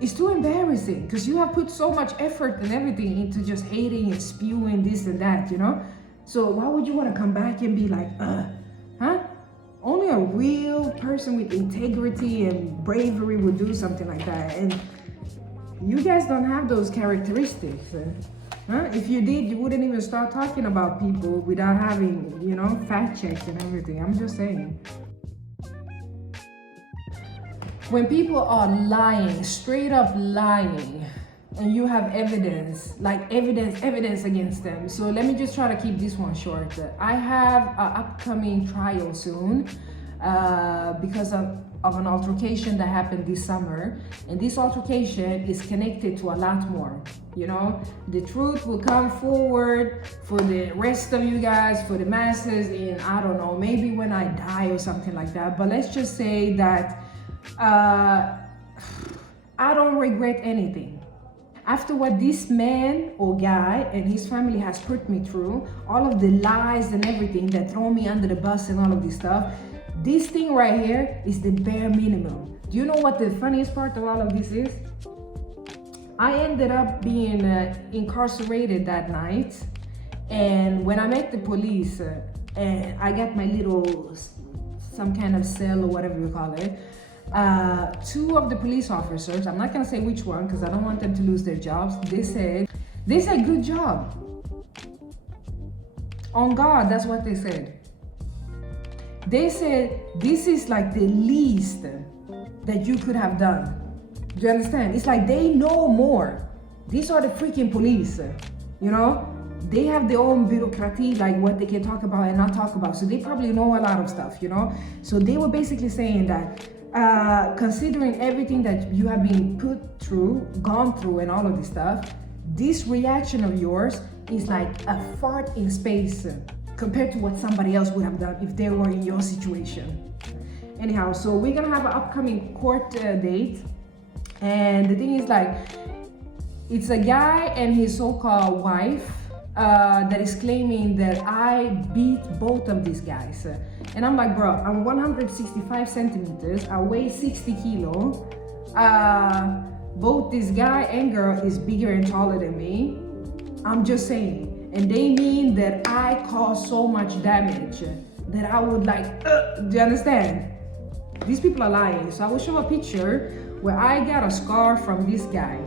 It's too embarrassing because you have put so much effort and everything into just hating and spewing this and that, you know? So why would you want to come back and be like, huh? Only a real person with integrity and bravery would do something like that. And you guys don't have those characteristics. If you did, you wouldn't even start talking about people without having, you know, fact checks and everything. I'm just saying. When people are lying, straight up lying, and you have evidence, like evidence against them. So let me just try to keep this one short. I have an upcoming trial soon because of an altercation that happened this summer. And this altercation is connected to a lot more. You know, the truth will come forward for the rest of you guys, for the masses in, I don't know, maybe when I die or something like that. But let's just say that I don't regret anything. After what this man or guy and his family has put me through, all of the lies and everything that throw me under the bus and all of this stuff, this thing right here is the bare minimum. Do you know what the funniest part of all of this is? I ended up being incarcerated that night, and when I met the police and I got my little, some kind of cell or whatever you call it, 2 of the police officers, I'm not gonna say which one because I don't want them to lose their jobs, they said good job. On God, that's what they said. They said this is like the least that you could have done. Do you understand? It's like they know more. These are the freaking police, you know? They have their own bureaucracy, like what they can talk about and not talk about. So they probably know a lot of stuff, you know? So they were basically saying that considering everything that you have been gone through and all of this stuff, this reaction of yours is like a fart in space compared to what somebody else would have done if they were in your situation. Anyhow, so we're gonna have an upcoming court date, and the thing is like, it's a guy and his so-called wife that is claiming that I beat both of these guys. And I'm like, bro, I'm 165 centimeters, I weigh 60 kilos. Both this guy and girl is bigger and taller than me. I'm just saying. And they mean that I caused so much damage that I would like, do you understand? These people are lying. So I will show a picture where I got a scar from this guy.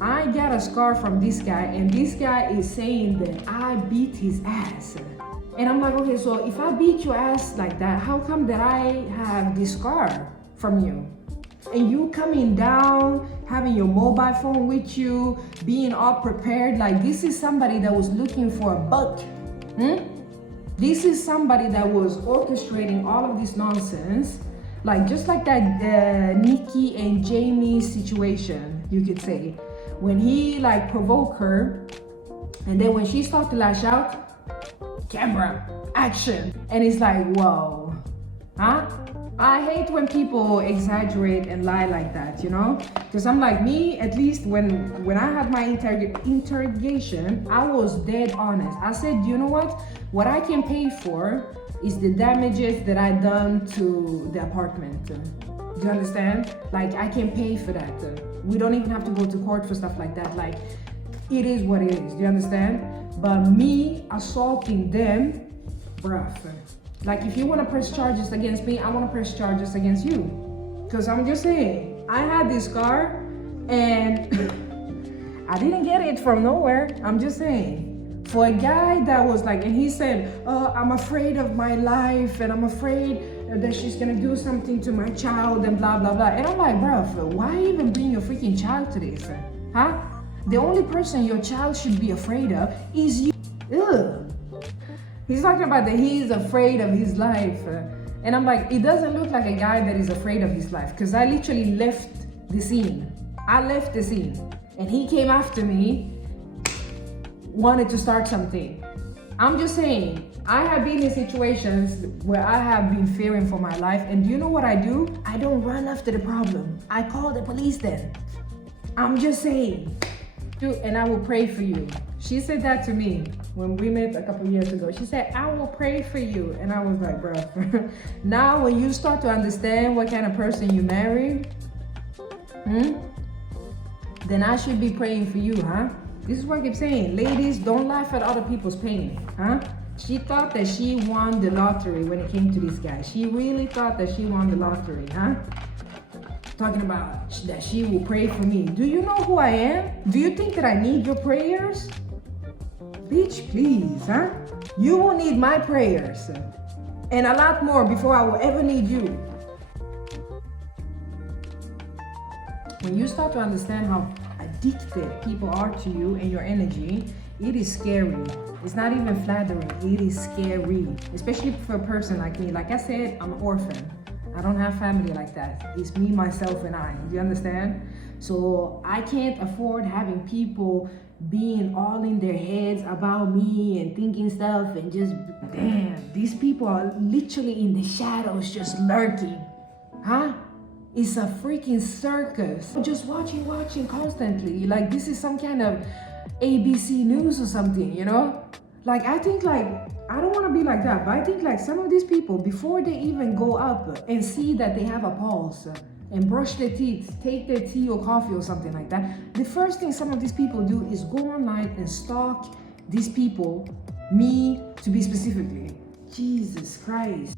And this guy is saying that I beat his ass. And I'm like, okay, so if I beat your ass like that, how come that I have this scar from you? And you coming down, having your mobile phone with you, being all prepared, like this is somebody that was looking for a buck. This is somebody that was orchestrating all of this nonsense Like just like that Nikki and Jamie situation, you could say, when he like provoked her, and then when she started to lash out, camera, action, and it's like, whoa, huh? I hate when people exaggerate and lie like that, you know? Because I'm like, me, at least when I had my interrogation, I was dead honest. I said, you know what I can pay for is the damages that I done to the apartment. Do you understand? Like, I can pay for that. We don't even have to go to court for stuff like that. Like, it is what it is. Do you understand? But me assaulting them, bruh. Like, if you want to press charges against me, I want to press charges against you. Because I'm just saying, I had this car and I didn't get it from nowhere. I'm just saying. For a guy that was like, and he said, I'm afraid of my life and I'm afraid that she's going to do something to my child and blah, blah, blah. And I'm like, bro, why even bring your freaking child to this? Huh? The only person your child should be afraid of is you. Ugh. He's talking about that he's afraid of his life. And I'm like, it doesn't look like a guy that is afraid of his life. Because I literally left the scene. I left the scene. And he came after me, wanted to start something. I'm just saying, I have been in situations where I have been fearing for my life. And do you know what I do? I don't run after the problem. I call the police then. I'm just saying. And I will pray for you. She said that to me when we met a couple years ago. She said, I will pray for you. And I was like, bro, now when you start to understand what kind of person you marry, then I should be praying for you, huh? This is what I keep saying. Ladies, don't laugh at other people's pain, huh? She thought that she won the lottery when it came to this guy. She really thought that she won the lottery, huh? Talking about that she will pray for me. Do you know who I am? Do you think that I need your prayers? Bitch, please, huh? You will need my prayers and a lot more before I will ever need you. When you start to understand how addicted people are to you and your energy, it is scary. It's not even flattering, it is scary. Especially for a person like me. Like I said, I'm an orphan. I don't have family like that. It's me, myself, and I. Do you understand? So I can't afford having people being all in their heads about me and thinking stuff and just, damn, these people are literally in the shadows just lurking. Huh? It's a freaking circus. Just watching constantly. Like this is some kind of ABC News or something, you know? Like I think like, I don't want to be like that, but I think like some of these people, before they even go up and see that they have a pulse and brush their teeth, take their tea or coffee or something like that, the first thing some of these people do is go online and stalk these people, me to be specifically. Jesus Christ.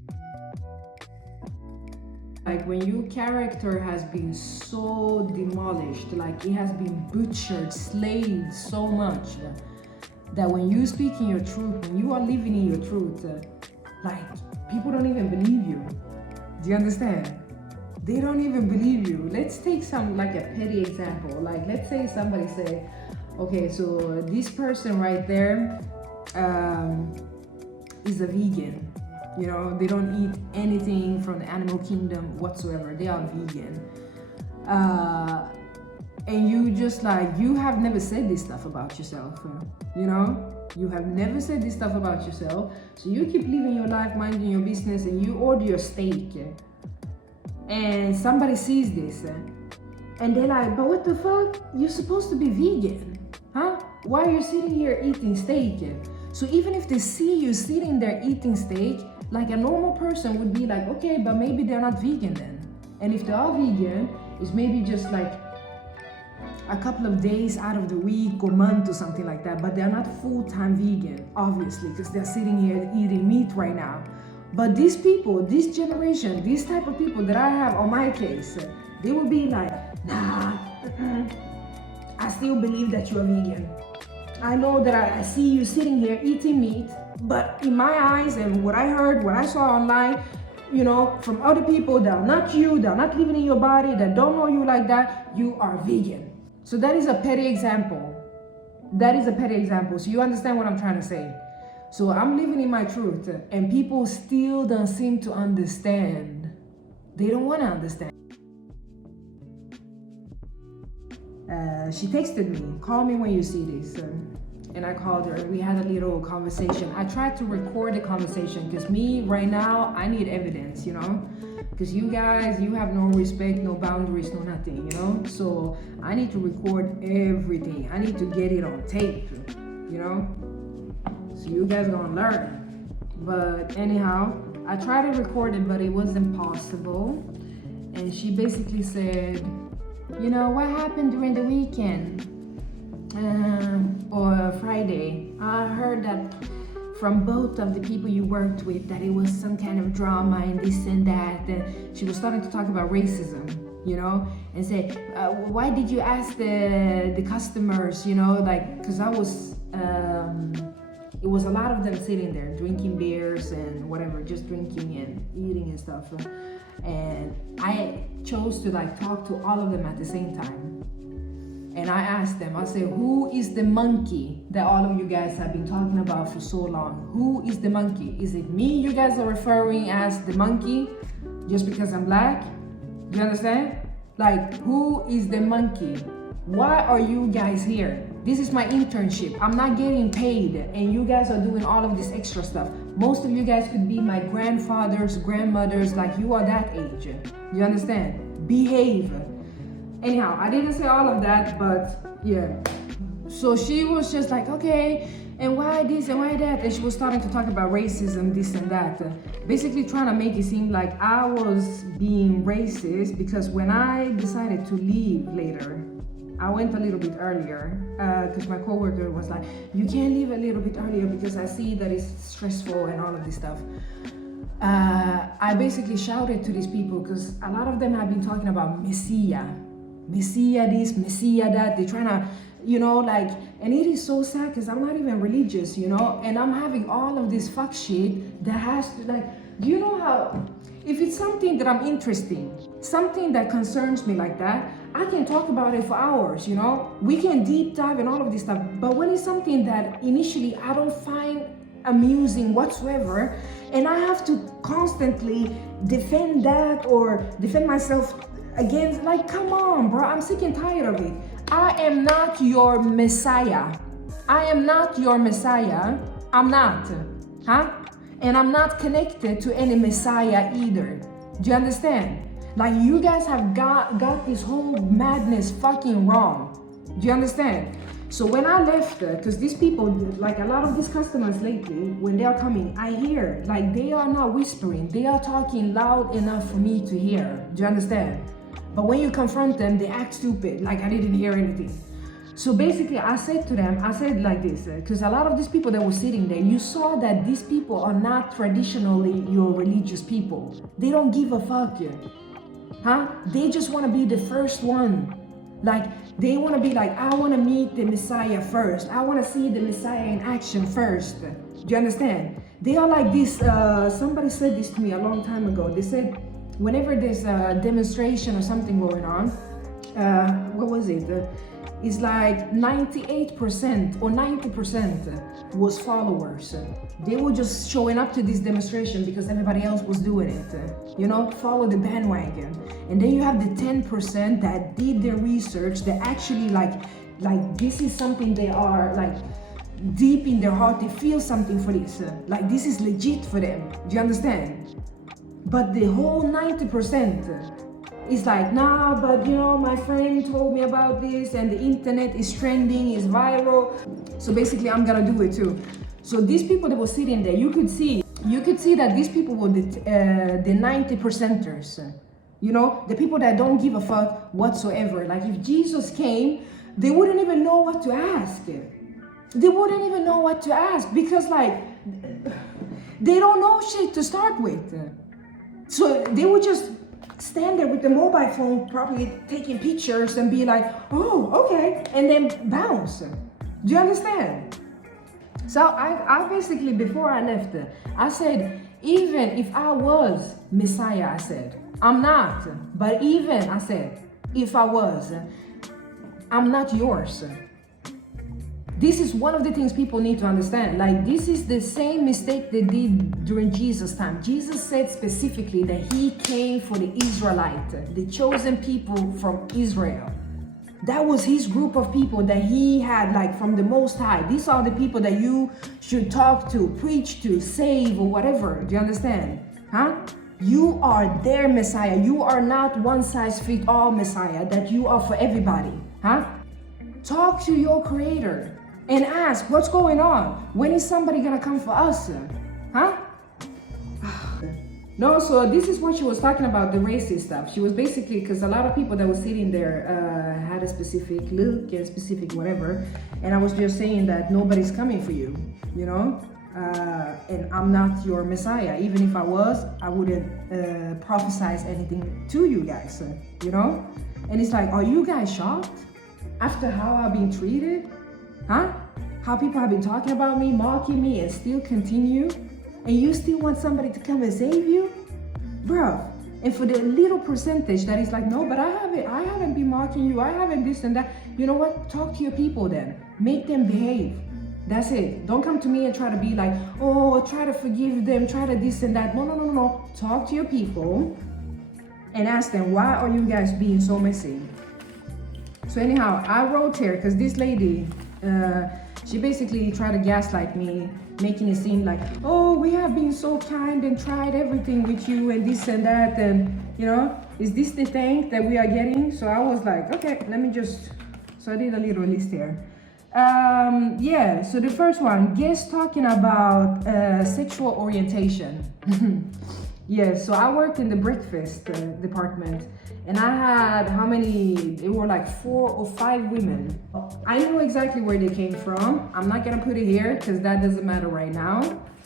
Like when your character has been so demolished, like it has been butchered, slayed so much, that when you speak in your truth, when you are living in your truth, like people don't even believe you. Do you understand? They don't even believe you. Let's take some like a petty example. Like let's say somebody say, okay, so this person right there is a vegan. You know, they don't eat anything from the animal kingdom whatsoever. They are vegan. And you just like, you have never said this stuff about yourself, you know? You have never said this stuff about yourself. So you keep living your life, minding your business, and you order your steak. And somebody sees this. And they're like, but what the fuck? You're supposed to be vegan, huh? Why are you sitting here eating steak? So even if they see you sitting there eating steak, like a normal person would be like, okay, but maybe they're not vegan then. And if they are vegan, it's maybe just like a couple of days out of the week or month or something like that, but they're not full-time vegan, obviously, because they're sitting here eating meat right now. But these people, this generation, these type of people that I have on my case, they will be like, nah, I still believe that you're vegan. I know that I see you sitting here eating meat, but in my eyes and what I heard, what I saw online, you know, from other people that are not you, that are not living in your body, that don't know you like that, you are vegan. So that is a petty example. That is a petty example. So you understand what I'm trying to say. So I'm living in my truth and people still don't seem to understand They don't want to understand. She texted me, call me when you see this. And I called her and we had a little conversation. I tried to record the conversation because me right now, I need evidence, you know? Because you guys, you have no respect, no boundaries, no nothing, you know? So I need to record everything. I need to get it on tape, you know? So you guys are gonna learn. But anyhow, I tried to record it, but it wasn't possible. And she basically said, you know, what happened during the weekend? Or Friday. I heard that from both of the people you worked with that it was some kind of drama and this and that. She was starting to talk about racism, you know, and say, why did you ask the customers, you know, like, because I was, it was a lot of them sitting there drinking beers and whatever, just drinking and eating and stuff. And I chose to like talk to all of them at the same time. And I asked them, I said, who is the monkey that all of you guys have been talking about for so long? Who is the monkey? Is it me you guys are referring as the monkey just because I'm black? Do you understand? Like, who is the monkey? Why are you guys here? This is my internship. I'm not getting paid and you guys are doing all of this extra stuff. Most of you guys could be my grandfathers, grandmothers, like you are that age. You understand? Behave. Anyhow, I didn't say all of that, but yeah. So she was just like, okay, and why this and why that? And she was starting to talk about racism, this and that. Basically trying to make it seem like I was being racist because when I decided to leave later, I went a little bit earlier because my coworker was like, you can't leave a little bit earlier because I see that it's stressful and all of this stuff. I basically shouted to these people because a lot of them have been talking about Messiah this, Messiah that. They're trying to, you know, like, and it is so sad because I'm not even religious, you know, and I'm having all of this fuck shit that has to, like, do you know how, if it's something that I'm interested in, something that concerns me like that, I can talk about it for hours, you know, we can deep dive and all of this stuff. But when it's something that initially I don't find amusing whatsoever, and I have to constantly defend that or defend myself against, like, come on, bro, I'm sick and tired of it. I am not your Messiah. I am not your Messiah. I'm not, huh? And I'm not connected to any Messiah either. Do you understand? Like, you guys have got this whole madness fucking wrong. Do you understand? So when I left, because these people, like a lot of these customers lately, when they are coming, I hear, like, they are not whispering. They are talking loud enough for me to hear. Do you understand? But when you confront them, they act stupid, like I didn't hear anything. So basically, I said to them, I said like this, because a lot of these people that were sitting there, you saw that these people are not traditionally your religious people. They don't give a fuck, huh? They just want to be the first one. Like, they want to be like, I want to meet the Messiah first. I want to see the Messiah in action first. Do you understand? They are like this, somebody said this to me a long time ago. They said, whenever there's a demonstration or something going on, what was it? It's like 98% or 90% was followers. They were just showing up to this demonstration because everybody else was doing it. You know, follow the bandwagon. And then you have the 10% that did their research, that actually like this is something they are like deep in their heart, they feel something for this. Like, this is legit for them. Do you understand? But the whole 90% is like, nah, but you know, my friend told me about this and the internet is trending, is viral. So basically I'm gonna do it too. So these people that were sitting there, you could see that these people were the 90%ers. You know, the people that don't give a fuck whatsoever. Like, if Jesus came, they wouldn't even know what to ask. They wouldn't even know what to ask because, like, they don't know shit to start with. So they would just stand there with the mobile phone, probably taking pictures and be like, oh, okay, and then bounce. Do you understand? So I basically, before I left, I said, even if I was Messiah, I said, I'm not, but even, I said, if I was, I'm not yours. Do This is one of the things people need to understand. Like, this is the same mistake they did during Jesus' time. Jesus said specifically that he came for the Israelite, the chosen people from Israel. That was his group of people that he had, like, from the Most High. These are the people that you should talk to, preach to, save, or whatever. Do you understand? Huh? You are their Messiah. You are not one size fits all Messiah, that you are for everybody. Huh? Talk to your Creator and ask, what's going on? When is somebody gonna come for us? Huh? No, so this is what she was talking about, the racist stuff. She was basically, because a lot of people that were sitting there had a specific look and specific whatever. And I was just saying that nobody's coming for you, you know? And I'm not your Messiah. Even if I was, I wouldn't prophesize anything to you guys, you know? And it's like, are you guys shocked after how I've been treated? Huh? How people have been talking about me, mocking me, and still continue? And you still want somebody to come and save you? Bro. And for the little percentage that is like, no, but I haven't been mocking you, I haven't this and that. You know what? Talk to your people then. Make them behave. That's it. Don't come to me and try to be like, oh, try to forgive them, try to this and that. No. Talk to your people and ask them, why are you guys being so messy? So anyhow, I wrote here because this lady, she basically tried to gaslight me, making it seem like, oh, we have been so kind and tried everything with you and this and that, and you know, is this the thank that we are getting? So I was like, okay, let me just, so I did a little list here. Yeah, so the first one, guest talking about sexual orientation. Yeah, so I worked in the breakfast department, and I had how many? It were like 4 or 5 women. I knew exactly where they came from. I'm not gonna put it here because that doesn't matter right now,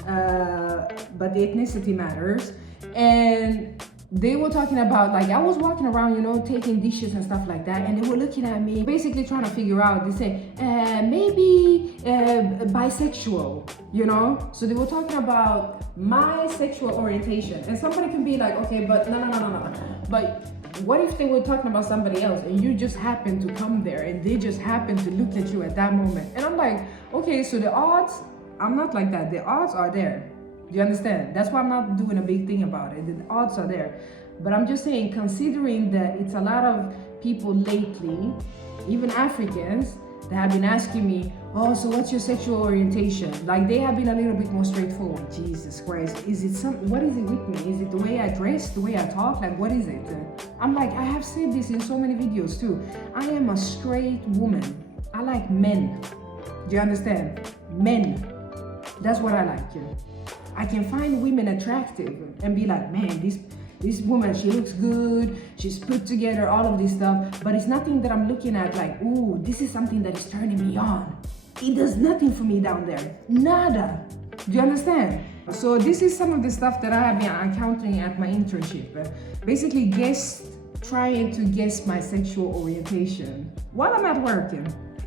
but the ethnicity matters. And they were talking about, like, I was walking around, you know, taking dishes and stuff like that, and they were looking at me, basically trying to figure out, they say, maybe bisexual, you know? So they were talking about my sexual orientation, and somebody can be like, okay, but no. But what if they were talking about somebody else, and you just happen to come there, and they just happen to look at you at that moment? And I'm like, okay, so the odds, I'm not like that. The odds are there. Do you understand? That's why I'm not doing a big thing about it. The odds are there. But I'm just saying, considering that it's a lot of people lately, even Africans, that have been asking me, oh, so what's your sexual orientation? Like, they have been a little bit more straightforward. Jesus Christ, what is it with me? Is it the way I dress, the way I talk? Like, what is it? I'm like, I have said this in so many videos too. I am a straight woman. I like men. Do you understand? Men. That's what I like. I can find women attractive and be like, man, this woman, she looks good, she's put together, all of this stuff, but it's nothing that I'm looking at like, ooh, this is something that is turning me on. It does nothing for me down there. Nada. Do you understand? So this is some of the stuff that I have been encountering at my internship. Basically, trying to guess my sexual orientation while I'm at work.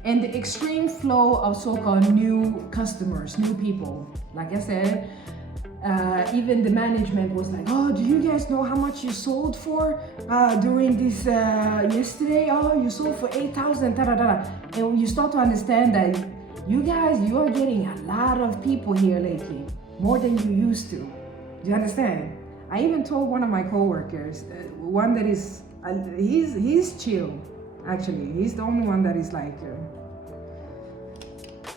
And the extreme flow of so-called new customers, new people. Like I said, even the management was like, oh, do you guys know how much you sold for during this yesterday? Oh, you sold for 8,000, and you start to understand that you are getting a lot of people here lately, more than you used to. Do you understand? I even told one of my coworkers, one that is, he's chill, actually. He's the only one that is like,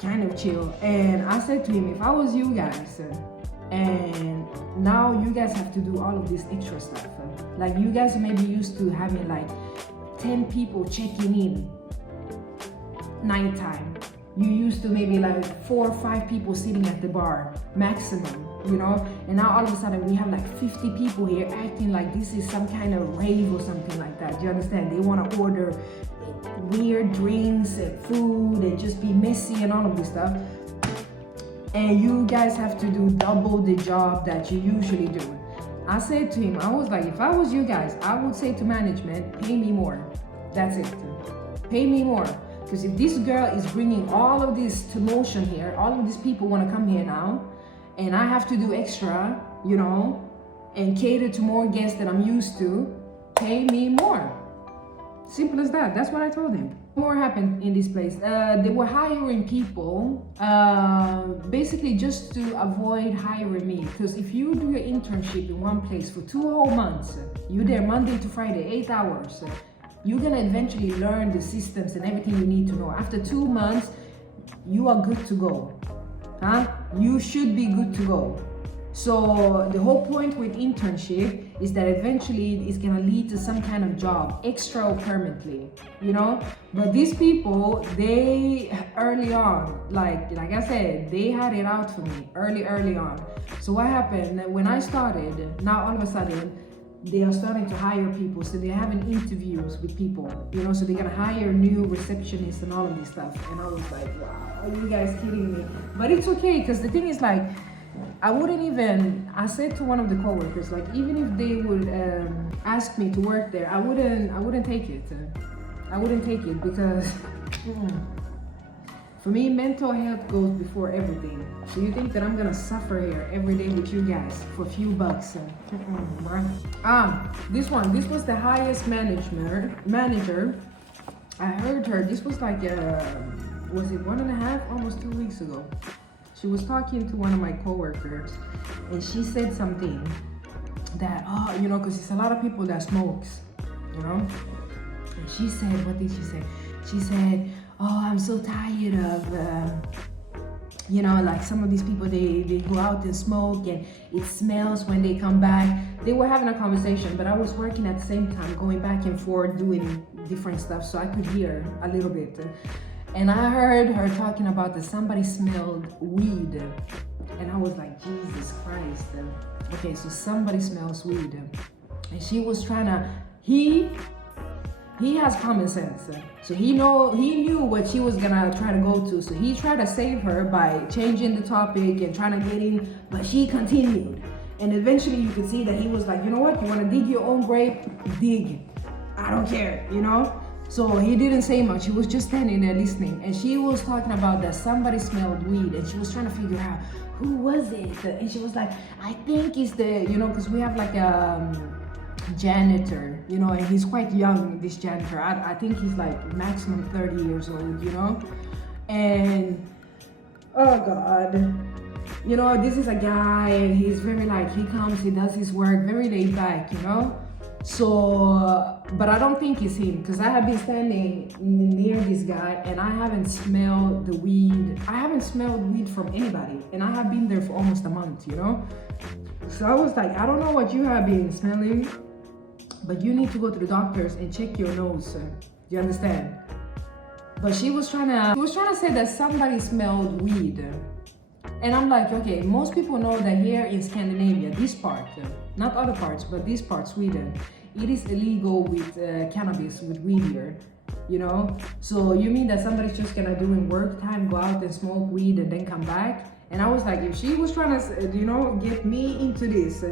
kind of chill. And I said to him, if I was you guys, and now you guys have to do all of this extra stuff. Like, you guys may be used to having like 10 people checking in nighttime. You used to maybe like 4 or 5 people sitting at the bar maximum, you know? And now all of a sudden we have like 50 people here acting like this is some kind of rave or something like that. Do you understand? They want to order weird drinks and food and just be messy and all of this stuff. And you guys have to do double the job that you usually do. I said to him, I was like, if I was you guys, I would say to management, pay me more. That's it. Pay me more. Because if this girl is bringing all of this to motion here, all of these people want to come here now, and I have to do extra, you know, and cater to more guests that I'm used to, pay me more. Simple as that. That's what I told him. More happened in this place. They were hiring people basically just to avoid hiring me. Because if you do your internship in one place for 2 whole months, you're there Monday to Friday, 8 hours, you're gonna eventually learn the systems and everything you need to know. After 2 months, you are good to go. You should be good to go. So the whole point with internship is that eventually it's gonna lead to some kind of job, extra or permanently, you know? But these people, they early on, like I said, they had it out for me early on. So what happened when I started, now all of a sudden, they are starting to hire people. So they're having interviews with people, you know, so they're gonna hire new receptionists and all of this stuff. And I was like, wow, are you guys kidding me? But it's okay, because the thing is like, I said to one of the coworkers, like, even if they would ask me to work there, I wouldn't take it. I wouldn't take it because for me, mental health goes before everything. So you think that I'm gonna suffer here every day with you guys for a few bucks? This was the highest manager. I heard her. This was like, was it 1.5, almost 2 weeks ago? She was talking to one of my coworkers, and she said something that, you know, because it's a lot of people that smokes, you know. And she said, what did she say? She said, oh, I'm so tired of, you know, like some of these people, they go out and smoke and it smells when they come back. They were having a conversation, but I was working at the same time, going back and forth, doing different stuff, so I could hear a little bit. And I heard her talking about that somebody smelled weed. And I was like, Jesus Christ. Okay, so somebody smells weed. And she was trying to, he has common sense. So he knew what she was gonna try to go to. So he tried to save her by changing the topic and trying to get in, but she continued. And eventually you could see that he was like, you know what, you wanna dig your own grave? Dig. I don't care, you know? So he didn't say much. He was just standing there listening. And she was talking about that somebody smelled weed, and she was trying to figure out who was it. And she was like, I think it's the, you know, because we have like a janitor, you know, and he's quite young, this janitor. I think he's like maximum 30 years old, you know. And oh God, you know, this is a guy, and he's very like, he comes, he does his work, very laid back, you know. So, but I don't think it's him, because I have been standing near this guy and I haven't smelled the weed. I haven't smelled weed from anybody, and I have been there for almost a month, you know. So I was like, I don't know what you have been smelling, but you need to go to the doctors and check your nose, sir. Do you understand? But she was trying to say that somebody smelled weed. And I'm like, okay, most people know that here in Scandinavia, this part, not other parts, but this part, Sweden, it is illegal with cannabis, with weed here, you know? So you mean that somebody's just gonna do in work time, go out and smoke weed and then come back? And I was like, if she was trying to, you know, get me into this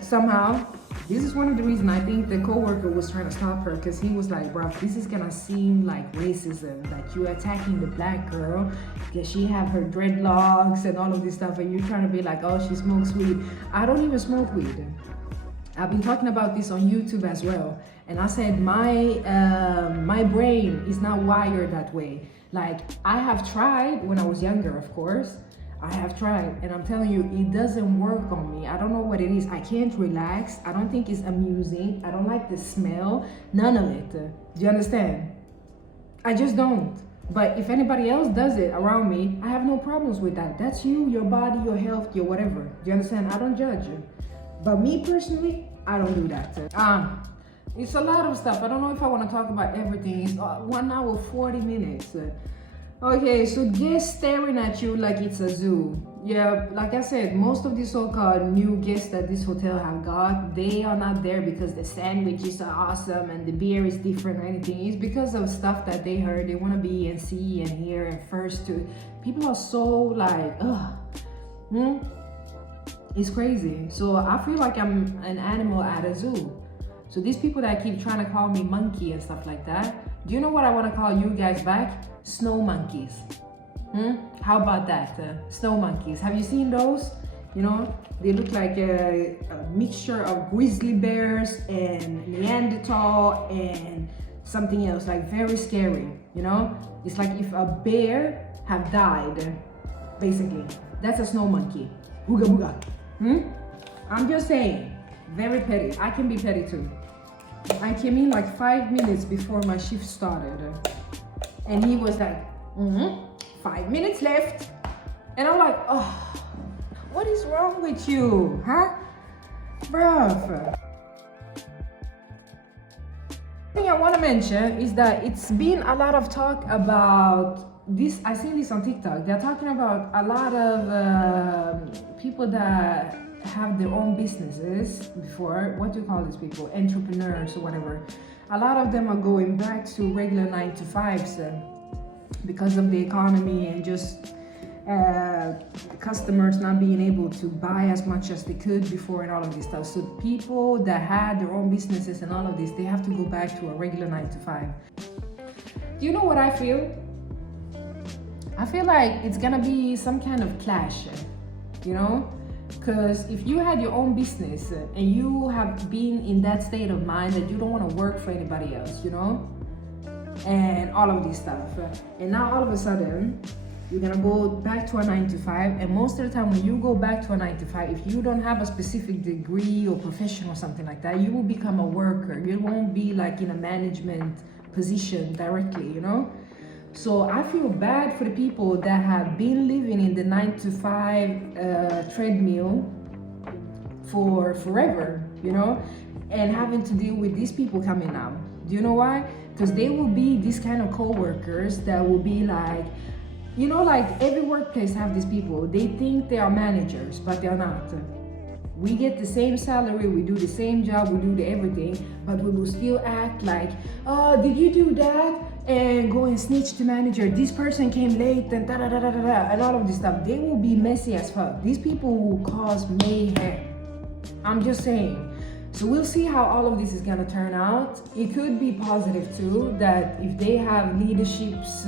somehow, this is one of the reasons I think the coworker was trying to stop her, because he was like, bro, this is gonna seem like racism, like you're attacking the black girl because she have her dreadlocks and all of this stuff, and you're trying to be like, oh, she smokes weed. I don't even smoke weed. I've been talking about this on YouTube as well, and I said my brain is not wired that way. Like, I have tried when I was younger, of course. I have tried, and I'm telling you, it doesn't work on me. I don't know what it is. I can't relax. I don't think it's amusing. I don't like the smell. None of it. Do you understand? I just don't. But if anybody else does it around me, I have no problems with that. That's you, your body, your health, your whatever. Do you understand? I don't judge you. But me personally, I don't do that. It's a lot of stuff. I don't know if I want to talk about everything. It's 1 hour, 40 minutes. Okay, so guests staring at you like it's a zoo. Yeah, like I said, most of the so-called new guests that this hotel have got, they are not there because the sandwiches are awesome and the beer is different or anything. It's because of stuff that they heard. They want to be and see and hear and first to. People are so like, it's crazy. So I feel like I'm an animal at a zoo. So these people that keep trying to call me monkey and stuff like that, do you know what I want to call you guys back? Snow monkeys. How about that? Snow monkeys. Have you seen those? You know, they look like a mixture of grizzly bears and Neanderthal and something else, like very scary, you know? It's like if a bear have died, basically. That's a snow monkey. Booga booga. I'm just saying, very petty. I can be petty too. I came in like 5 minutes before my shift started. And he was like, 5 minutes left. And I'm like, oh, what is wrong with you, huh? Bruh. Thing I want to mention is that it's been a lot of talk about this. I seen this on TikTok. They're talking about a lot of people that have their own businesses before. What do you call these people? Entrepreneurs or whatever. A lot of them are going back to regular 9-to-5s because of the economy and just customers not being able to buy as much as they could before and all of this stuff. So people that had their own businesses and all of this, they have to go back to a regular 9-to-5. Do you know what I feel? I feel like it's gonna be some kind of clash, you know? Because if you had your own business and you have been in that state of mind that you don't want to work for anybody else, you know, and all of this stuff, and now all of a sudden you're gonna go back to a 9-to-5, and most of the time when you go back to a 9-to-5, if you don't have a specific degree or profession or something like that, you will become a worker. You won't be like in a management position directly, you know. So I feel bad for the people that have been living in the 9-to-5 treadmill for forever, you know, and having to deal with these people coming out. Do you know why? Because they will be these kind of co-workers that will be like, you know, like every workplace have these people. They think they are managers, but they're not. We get the same salary, we do the same job, we do the everything, but we will still act like, oh, did you do that? And go and snitch to manager. This person came late and da da da da da da, and all of this stuff. They will be messy as fuck. These people will cause mayhem. I'm just saying. So we'll see how all of this is gonna turn out. It could be positive too, that if they have leadership's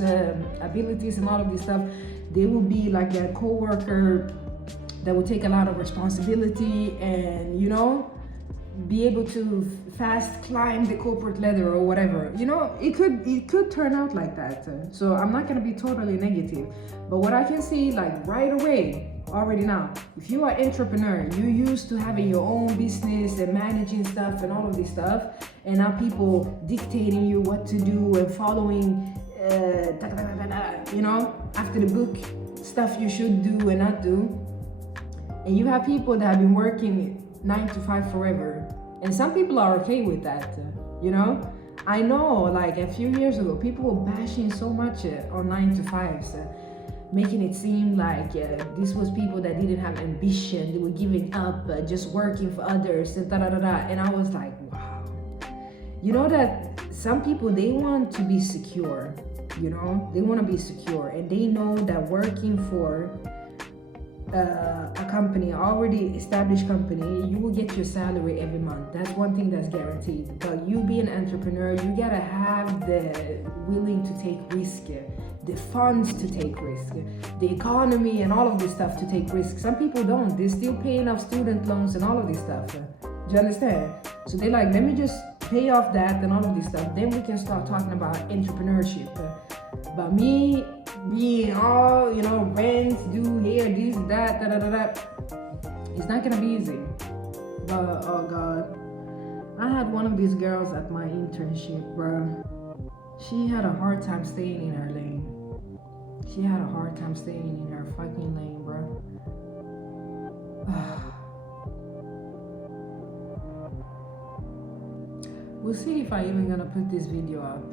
abilities and all of this stuff, they will be like a co-worker that will take a lot of responsibility and, you know, be able to fast climb the corporate ladder or whatever. You know, it could turn out like that. So I'm not gonna be totally negative. But what I can see, like right away, already now, if you are an entrepreneur, you're used to having your own business and managing stuff and all of this stuff, and now people dictating you what to do and following, you know, after the book, stuff you should do and not do. And you have people that have been working 9-to-5 forever. And some people are okay with that, you know? I know, like a few years ago, people were bashing so much on 9-to-5s, making it seem like this was people that didn't have ambition, they were giving up, just working for others, and da-da-da-da. And I was like, wow. You know that some people, they want to be secure, you know? They want to be secure, and they know that working for a company, already established company, you will get your salary every month. That's one thing that's guaranteed. But you be an entrepreneur, you gotta have the willing to take risk, the funds to take risk, the economy and all of this stuff to take risk. Some people don't. They're still paying off student loans and all of this stuff. Do you understand? So they're like, let me just pay off that and all of this stuff. Then we can start talking about entrepreneurship. But me being all, you know, rent, do here, this, that, da da da da, it's not gonna be easy. But oh god, I had one of these girls at my internship, bro. She had a hard time staying in her lane. She had a hard time staying in her fucking lane, bro. We'll see if I even gonna put this video up.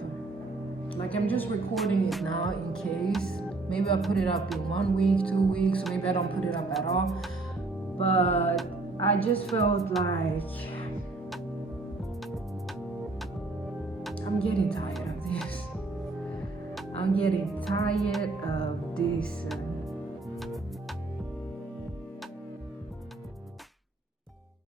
Like, I'm just recording it now in case. Maybe I'll put it up in 1 week, 2 weeks, or maybe I don't put it up at all. But I just felt like I'm getting tired of this. I'm getting tired of this